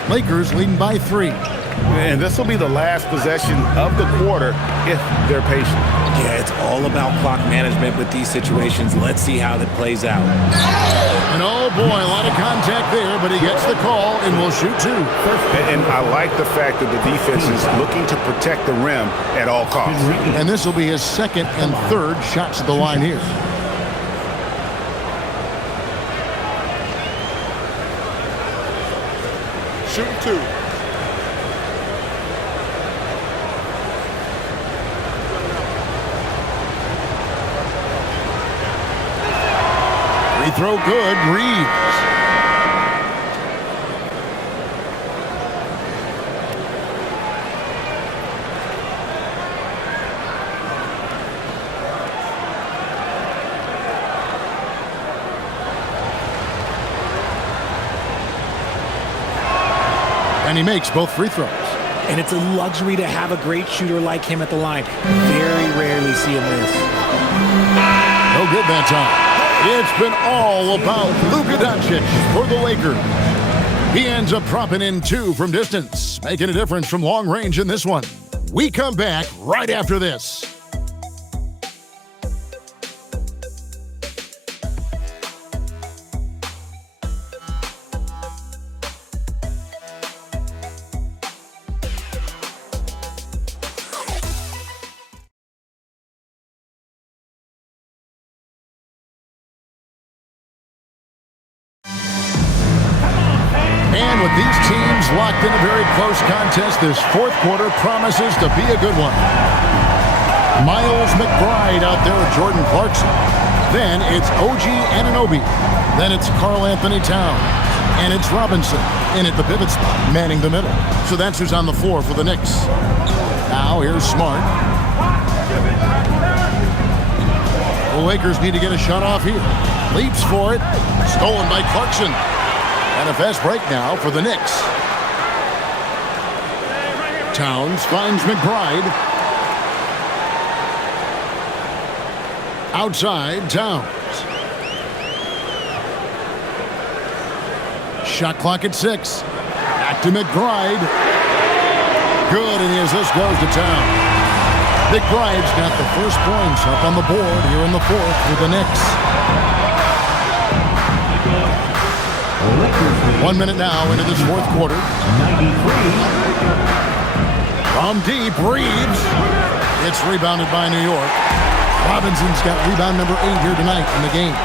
Lakers leading by 3. And this will be the last possession of the quarter if they're patient. Yeah, it's all about clock management with these situations. Let's see how that plays out. And oh boy, a lot of contact there, but he gets the call and will shoot 2. And I like the fact that the defense is looking to protect the rim at all costs. And this will be his 2nd and 3rd shots at the line here. Shooting 2. Free throw good. Reeves. And he makes both free throws. And it's a luxury to have a great shooter like him at the line. Very rarely see him miss. No good that time. It's been all about Luka Doncic for the Lakers. He ends up dropping in 2 from distance, making a difference from long range in this one. We come back right after this. And with these teams locked in a very close contest, this 4th quarter promises to be a good one. Miles McBride out there with Jordan Clarkson. Then it's OG Anunoby. Then it's Karl Anthony Towns. And it's Robinson in at the pivot spot, manning the middle. So that's who's on the floor for the Knicks. Now here's Smart. The Lakers need to get a shot off here. Leaps for it. Stolen by Clarkson. And a fast break now for the Knicks. Towns finds McBride. Outside, Towns. Shot clock at 6. Back to McBride. Good, and the assist goes to Towns. McBride's got the first points up on the board here in the 4th for the Knicks. 1 minute now into this 4th quarter. 93. From deep, Reeves. It's rebounded by New York. Robinson's got rebound number 8 here tonight in the game.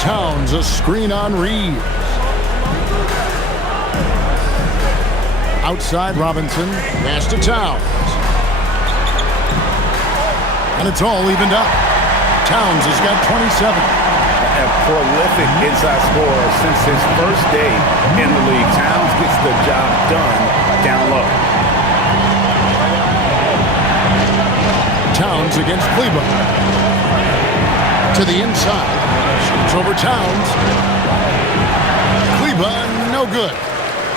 Towns, a screen on Reeves. Outside Robinson, pass to Towns. And it's all evened up. Towns has got 27. A prolific inside scorer since his first day in the league. Towns gets the job done down low. Towns against Cleveland. To the inside. Shoots over Towns. Cleveland, no good.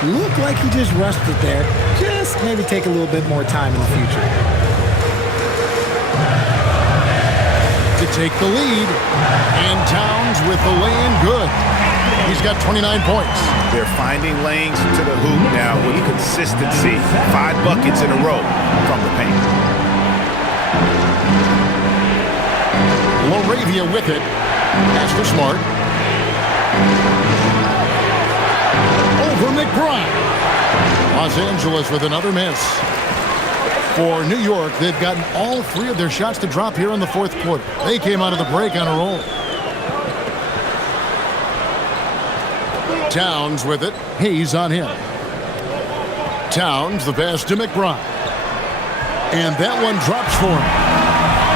Looked like he just rushed it there. Just maybe take a little bit more time in the future. To take the lead. And Towns with the lay-in good. He's got 29 points. They're finding lanes to the hoop now with consistency. 5 buckets in a row from the paint. Laravia with it. Pass to Smart. Over McBride. Los Angeles with another miss. For New York, they've gotten all 3 of their shots to drop here in the fourth quarter. They came out of the break on a roll. Towns with it. Hayes on him. Towns, the pass to McBride. And that one drops for him.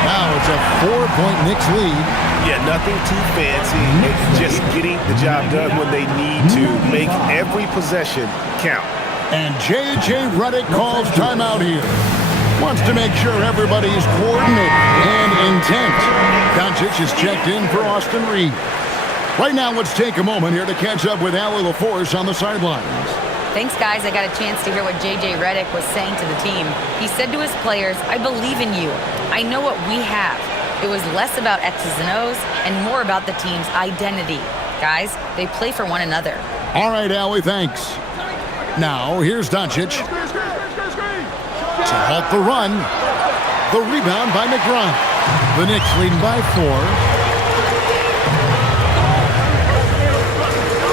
Now it's a 4-point Knicks lead. Yeah, nothing too fancy. It's just getting the job done when they need to. Make every possession count. And J.J. Redick calls timeout here. Wants to make sure everybody's coordinated and intent. Doncic is checked in for Austin Reeves. Right now, let's take a moment here to catch up with Allie LaForce on the sidelines. Thanks, guys. I got a chance to hear what J.J. Redick was saying to the team. He said to his players, I believe in you. I know what we have. It was less about X's and O's and more about the team's identity. Guys, they play for one another. All right, Allie, thanks. Now, here's Doncic. To halt the run. The rebound by McBride. The Knicks leading by 4.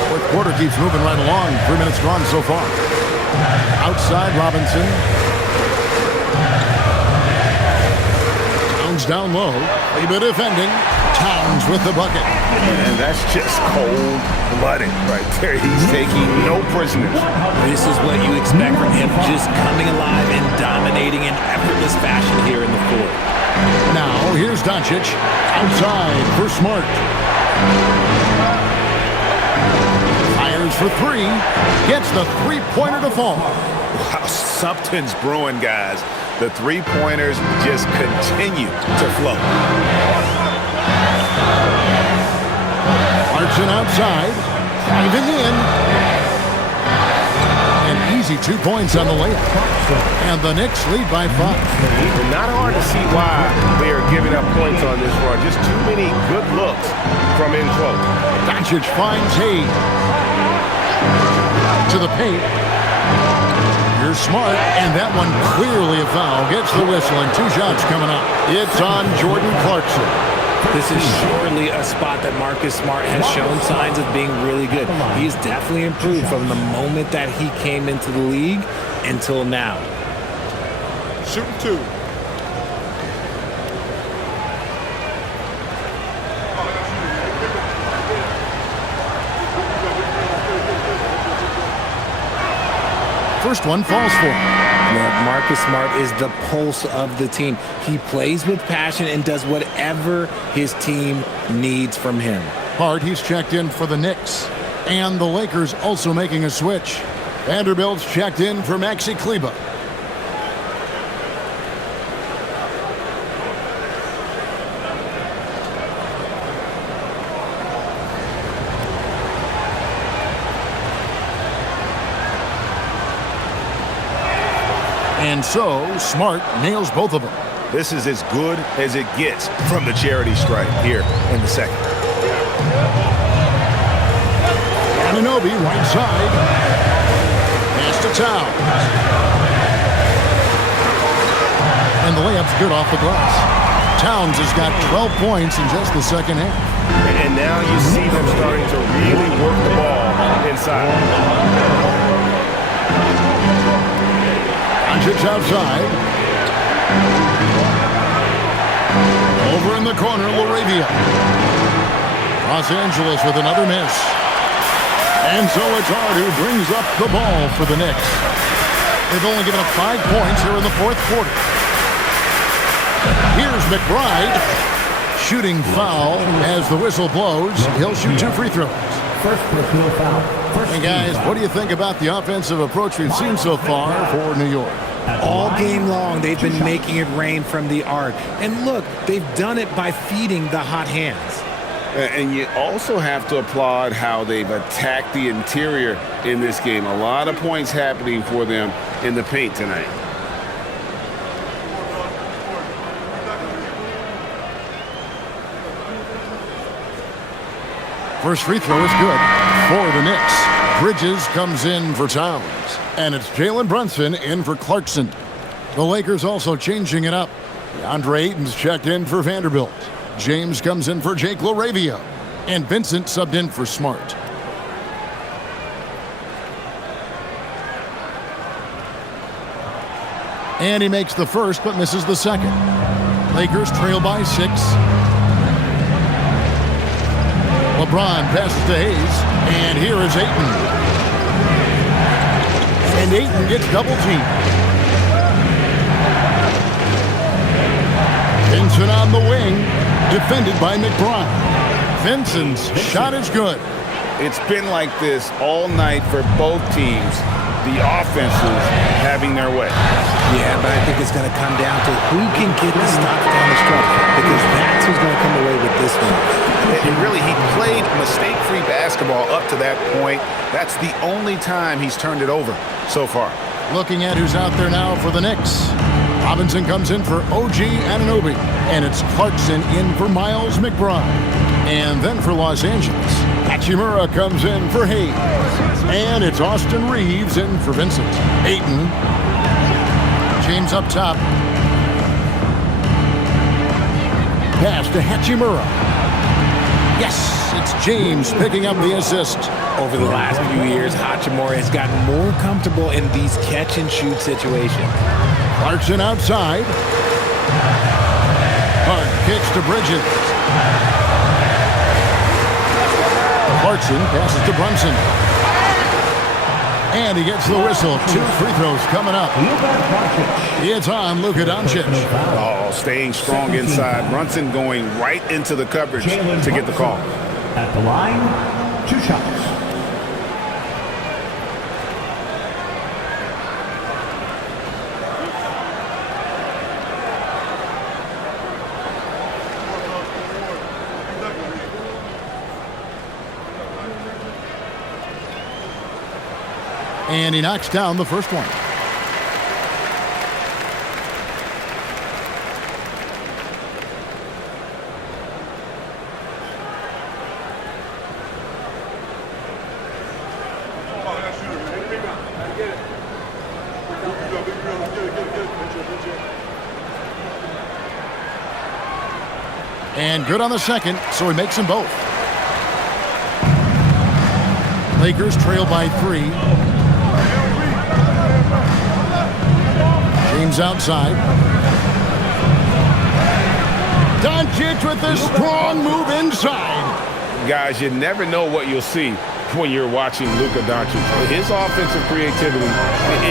Fourth quarter keeps moving right along. 3 minutes gone so far. Outside, Robinson. Towns down low. A bit defending. Towns with the bucket. And that's just cold-blooded right there. He's taking no prisoners. This is what you expect from him, just coming alive and dominating in effortless fashion here in the fourth. Now, here's Doncic. Outside for Smart. Fires for 3. Gets the three-pointer to fall. Wow, something's brewing, guys. The three-pointers just continue to flow. Clarkson outside. Driving in. An easy 2 points on the layup. And the Knicks lead by 5. Not hard to see why they are giving up points on this run. Just too many good looks from in close. Doncic finds Hayes. To the paint. Here's Smart. And that one clearly a foul. Gets the whistle and 2 shots coming up. It's on Jordan Clarkson. This is surely a spot that Marcus Smart has shown signs of being really good. He's definitely improved from the moment that he came into the league until now. Shooting 2. First one falls for him. Marcus Smart is the pulse of the team. He plays with passion and does whatever his team needs from him. Hart, he's checked in for the Knicks. And the Lakers also making a switch. Vanderbilt's checked in for Maxi Kleber. And so, Smart nails both of them. This is as good as it gets from the charity stripe here in the second. Anunoby, right side. Pass to Towns. And the layup's good off the glass. Towns has got 12 points in just the second half. And now you see them starting to really work the ball inside. Doncic outside. Over in the corner, LaRavia. Los Angeles with another miss. And so it's Hart who brings up the ball for the Knicks. They've only given up 5 points here in the fourth quarter. Here's McBride. Shooting foul as the whistle blows. He'll shoot 2 free throws. First personal foul. Hey guys, what do you think about the offensive approach we've seen so far for New York? All game long, they've been making it rain from the arc. And look, they've done it by feeding the hot hands. And you also have to applaud how they've attacked the interior in this game. A lot of points happening for them in the paint tonight. First free throw is good for the Knicks. Bridges comes in for Towns. And it's Jalen Brunson in for Clarkson. The Lakers also changing it up. DeAndre Ayton's checked in for Vanderbilt. James comes in for Jake LaRavia. And Vincent subbed in for Smart. And he makes the first but misses the second. Lakers trail by 6. LeBron passes to Hayes, and here is Ayton. And Ayton gets double-teamed. Vincent on the wing, defended by McBride. Vincent's shot is good. It's been like this all night for both teams. The offenses having their way. Yeah, but I think it's going to come down to who can get the stops down the stretch, because that's who's going to come away with this one. And really, he played mistake-free basketball up to that point. That's the only time he's turned it over so far. Looking at who's out there now for the Knicks. Robinson comes in for OG Anunoby, and it's Clarkson in for Miles McBride. And then for Los Angeles, Hachimura comes in for Hayes. And it's Austin Reeves in for Vincent. Ayton. James up top. Pass to Hachimura. Yes, it's James picking up the assist. Over the last few years, Hachimura has gotten more comfortable in these catch-and-shoot situations. Clarkson outside. Hart kicks to Bridges. Clarkson passes to Brunson. And he gets the whistle. 2 free throws coming up. It's on Luka Doncic. Oh, staying strong inside. Brunson going right into the coverage to get the call. At the line, 2 shots. And he knocks down the first one. And good on the second, so he makes them both. Lakers trail by 3. James outside. Doncic with a strong move inside. Guys, you never know what you'll see when you're watching Luka Doncic. His offensive creativity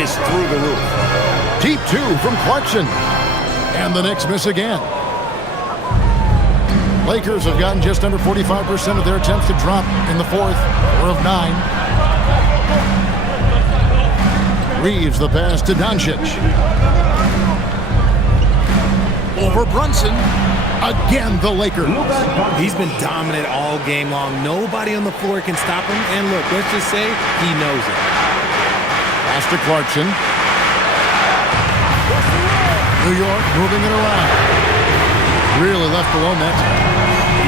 is through the roof. Deep 2 from Clarkson. And the Knicks miss again. Lakers have gotten just under 45% of their attempts to drop in the fourth. 4 of 9. Reeves the pass to Doncic. Over Brunson. Again, the Lakers. He's been dominant all game long. Nobody on the floor can stop him. And look, let's just say he knows it. Pass to Clarkson. New York moving it around. Really left below net.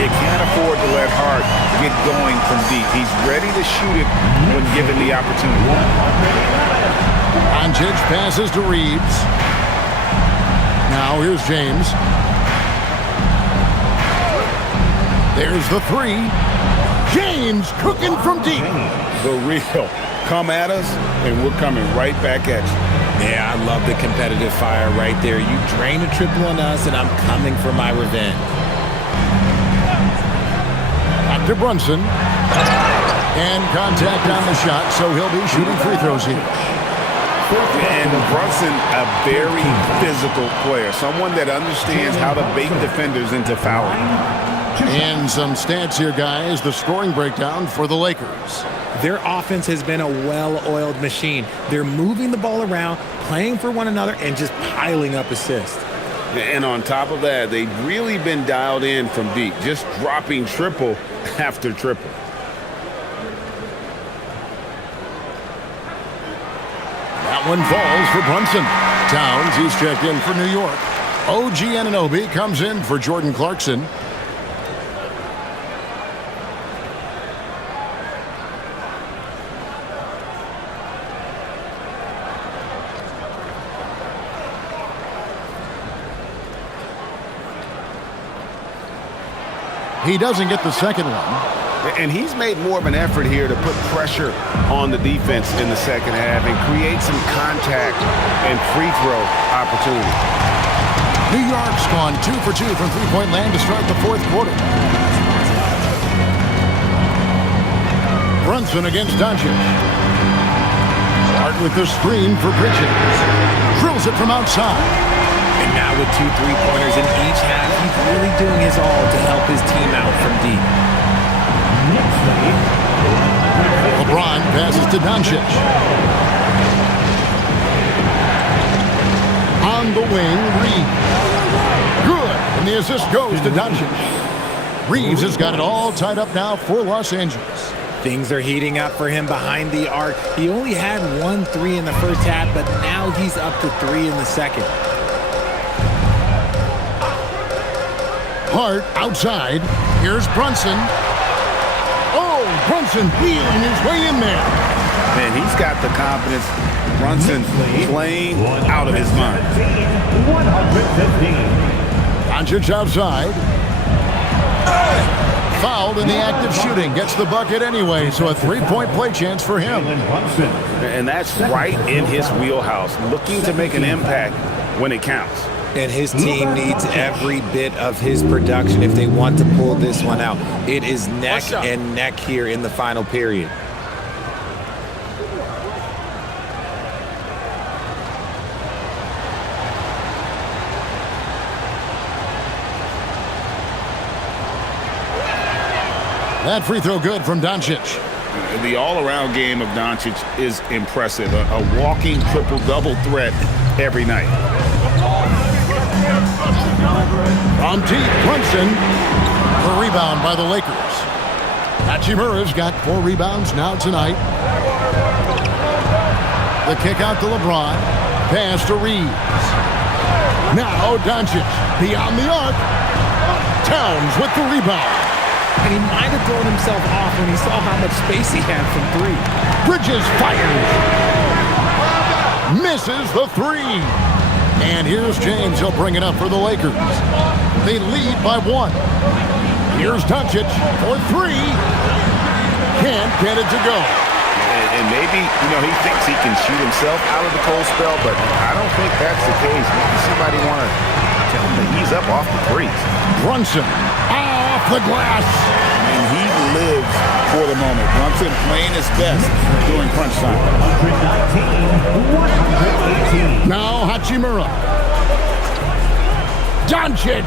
You can't afford to let Hart get going from deep. He's ready to shoot it when given the opportunity. Doncic passes to Reeves. Now here's James. There's the 3. James cooking from deep. The real. Come at us, and we're coming right back at you. Yeah, I love the competitive fire right there. You drain a triple on us, and I'm coming for my revenge. Back to Brunson. And contact on the shot, so he'll be shooting free throws here. And Brunson, a very physical player, someone that understands how to bait defenders into fouling. And some stats here, guys. The scoring breakdown for the Lakers. Their offense has been a well-oiled machine. They're moving the ball around, playing for one another, and just piling up assists. And on top of that, they've really been dialed in from deep, just dropping triple after triple. That one falls for Brunson. Towns, he's checked in for New York. OG Anunoby comes in for Jordan Clarkson. He doesn't get the second one. And he's made more of an effort here to put pressure on the defense in the second half and create some contact and free throw opportunity. New York's gone 2 for 2 from three-point land to start the fourth quarter. Brunson against Doncic. Hart with the screen for Bridges. Drills it from outside. And now with 2 3-pointers in each half, he's really doing his all to help his team out from deep. LeBron passes to Doncic. On the wing, Reeves. Good. And the assist goes to Doncic. Reeves has got it all tied up now for Los Angeles. Things are heating up for him behind the arc. He only had 1 3 in the first half, but now he's up to 3 in the second. Hart outside. Here's Brunson. Oh, Brunson wheeling his way in there. Man, he's got the confidence. Brunson playing out of his mind. 115. Doncic outside. Fouled in the act of shooting. Gets the bucket anyway, so a 3-point play chance for him. And that's right in his wheelhouse, looking to make an impact when it counts. And his team needs every bit of his production if they want to pull this one out. It is neck and neck here in the final period. That free throw good from Doncic. The all-around game of Doncic is impressive. A walking triple-double threat every night. From deep, Brunson. A rebound by the Lakers. Hachimura's got 4 rebounds now tonight. The kick out to LeBron. Pass to Reeves. Now Doncic beyond the arc. Towns with the rebound. And he might have thrown himself off when he saw how much space he had from 3. Bridges fires. Misses the 3. And here's James. He'll bring it up for the Lakers. They lead by 1. Here's Doncic for 3. Can't get it to go. And maybe, he thinks he can shoot himself out of the cold spell, but I don't think that's the case. Maybe somebody want to tell him to ease up off the threes. Brunson off the glass. And he lives for the moment. Brunson playing his best during crunch time. 118. Now Hachimura. Doncic.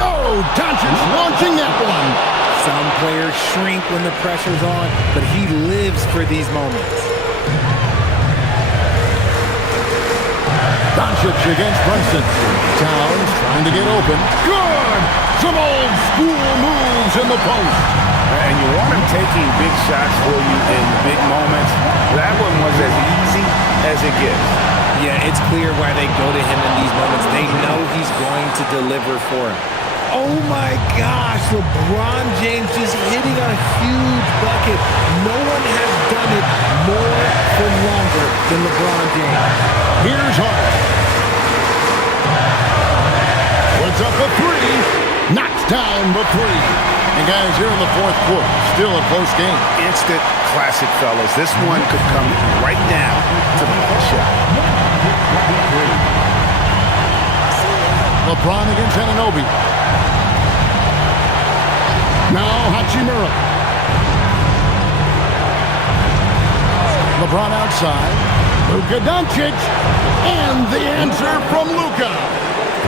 Oh, Doncic launching that one. Some players shrink when the pressure's on, but he lives for these moments. Doncic against Brunson. Towns trying to get open. Good! Some old school moves in the post. And you want him taking big shots for you in big moments. That one was as easy as it gets. Yeah, it's clear why they go to him in these moments. They know he's going to deliver for him. Oh my gosh, LeBron James just hitting a huge bucket. No one has done it more for longer than LeBron James. Here's Hart. Puts up a 3. Knocks down the 3. And guys, here in the fourth quarter, still a close game. Instant classic, fellas. This one could come right down to the last shot. LeBron against Anunoby. Now Hachimura. LeBron outside. Luka Doncic. And the answer from Luka.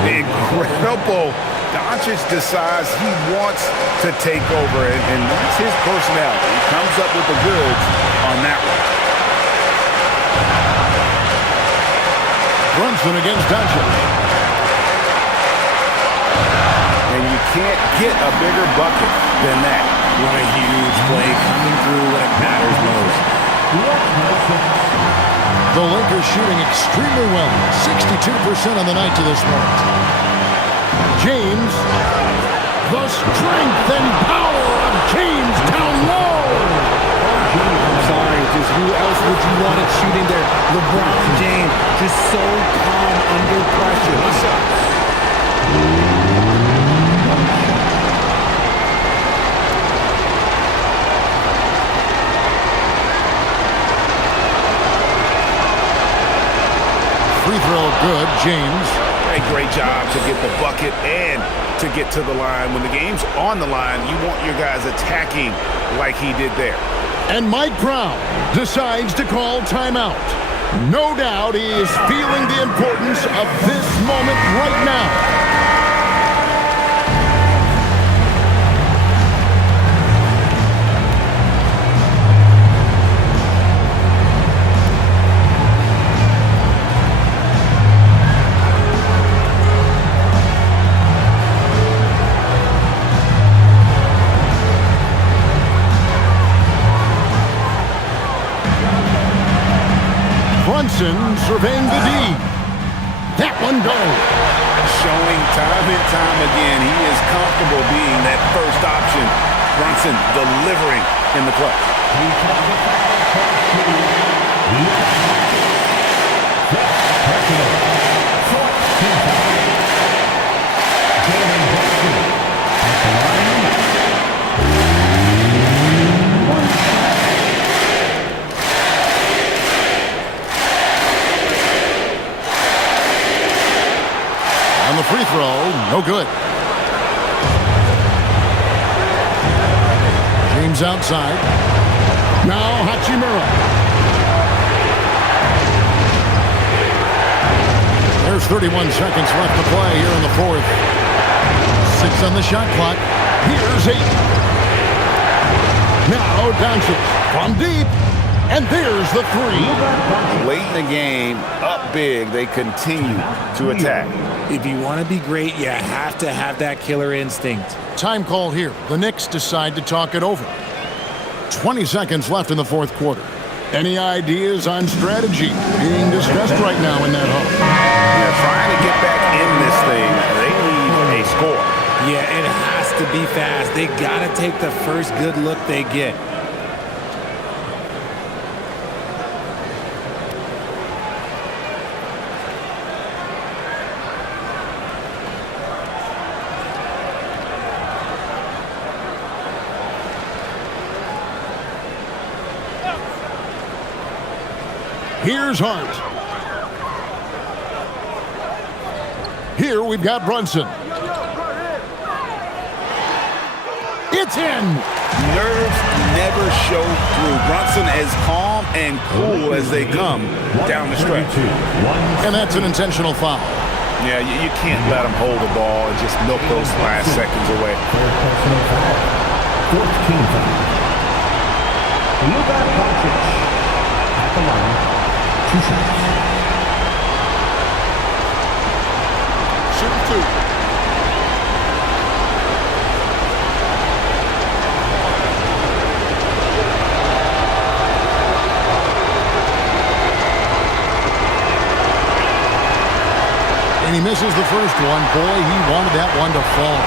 Incredible. Doncic decides he wants to take over, and that's his personality. He comes up with the goods on that one. Brunson against Doncic. And you can't get a bigger bucket than that. What a huge play coming through when it matters most. The Lakers shooting extremely well. 62% on the night to this point. James. The strength and power of James down low. I'm sorry, just who else would you want it shooting there? LeBron James, just so calm under pressure. bucket and to get to the line. When the game's on the line, you want your guys attacking like he did there. And Mike Brown decides to call timeout. No doubt he is feeling the importance of this moment right now. Surveying the D. That one goes. Showing time and time again he is comfortable being that first option. Brunson delivering in the clutch. On the free throw, no good. James outside. Now Hachimura. There's 31 seconds left to play here in the fourth. 6 on the shot clock. Here's 8. Now Doncic from deep. And there's the 3. Late in the game, up big, they continue to attack. If you want to be great, you have to have that killer instinct. Time call here. The Knicks decide to talk it over. 20 seconds left in the fourth quarter. Any ideas on strategy being discussed right now in that hub? They're trying to get back in this thing. They need a score. Yeah, it has to be fast. They got to take the first good look they get. Here's Hart. Here we've got Brunson. It's in. Nerves never show through. Brunson as calm and cool as they come down the stretch. And that's an intentional foul. Yeah, you can't let him hold the ball and just milk those last seconds away. 14 foul. Luka Doncic at the line. 2 shots. Shoot 2. And he misses the first one. Boy, he wanted that one to fall.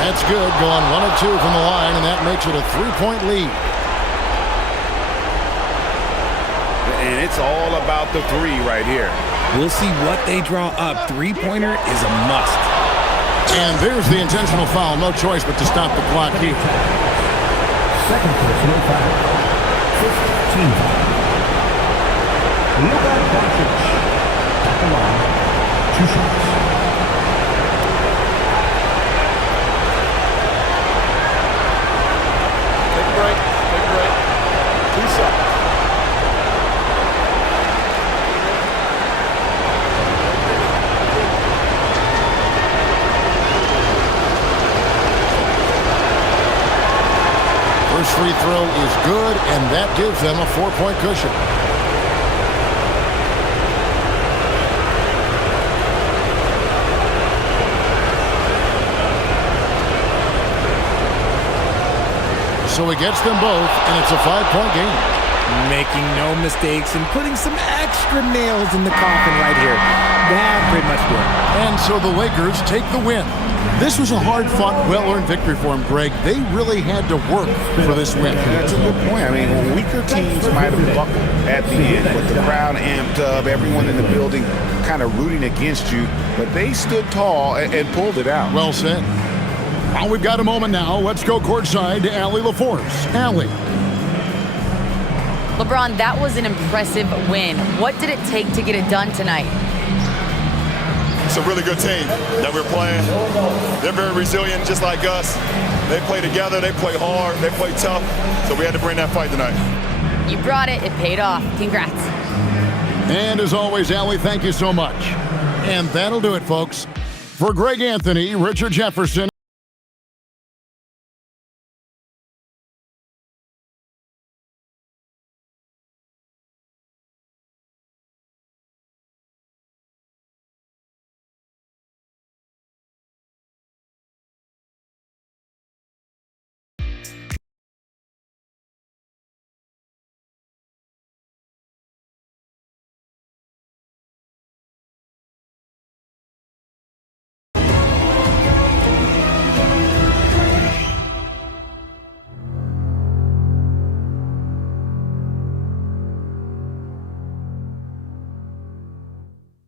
That's good, going 1 of 2 from the line, and that makes it a 3-point lead. And it's all about the 3 right here. We'll see what they draw up. Three-pointer is a must. And there's the intentional foul. No choice but to stop the clock here. Second personal foul. 15 foul. Luka Doncic at the line. 2 shots. First free throw is good, and that gives them a 4-point cushion. So he gets them both, and it's a 5-point game. Making no mistakes and putting some extra nails in the coffin right here. That pretty much did. And so the Lakers take the win. This was a hard-fought, well-earned victory for them, Greg. They really had to work for this win. That's a good point. I mean, weaker teams might have buckled at the end with the crowd amped up, everyone in the building kind of rooting against you, but they stood tall and pulled it out. Well said. Well, we've got a moment now. Let's go courtside to Allie LaForce. Allie. LeBron, that was an impressive win. What did it take to get it done tonight? It's a really good team that we're playing. They're very resilient, just like us. They play together, they play hard, they play tough, so we had to bring that fight tonight. You brought it. It paid off. Congrats. And as always, Allie, thank you so much. And that'll do it, folks. For Greg Anthony, Richard Jefferson,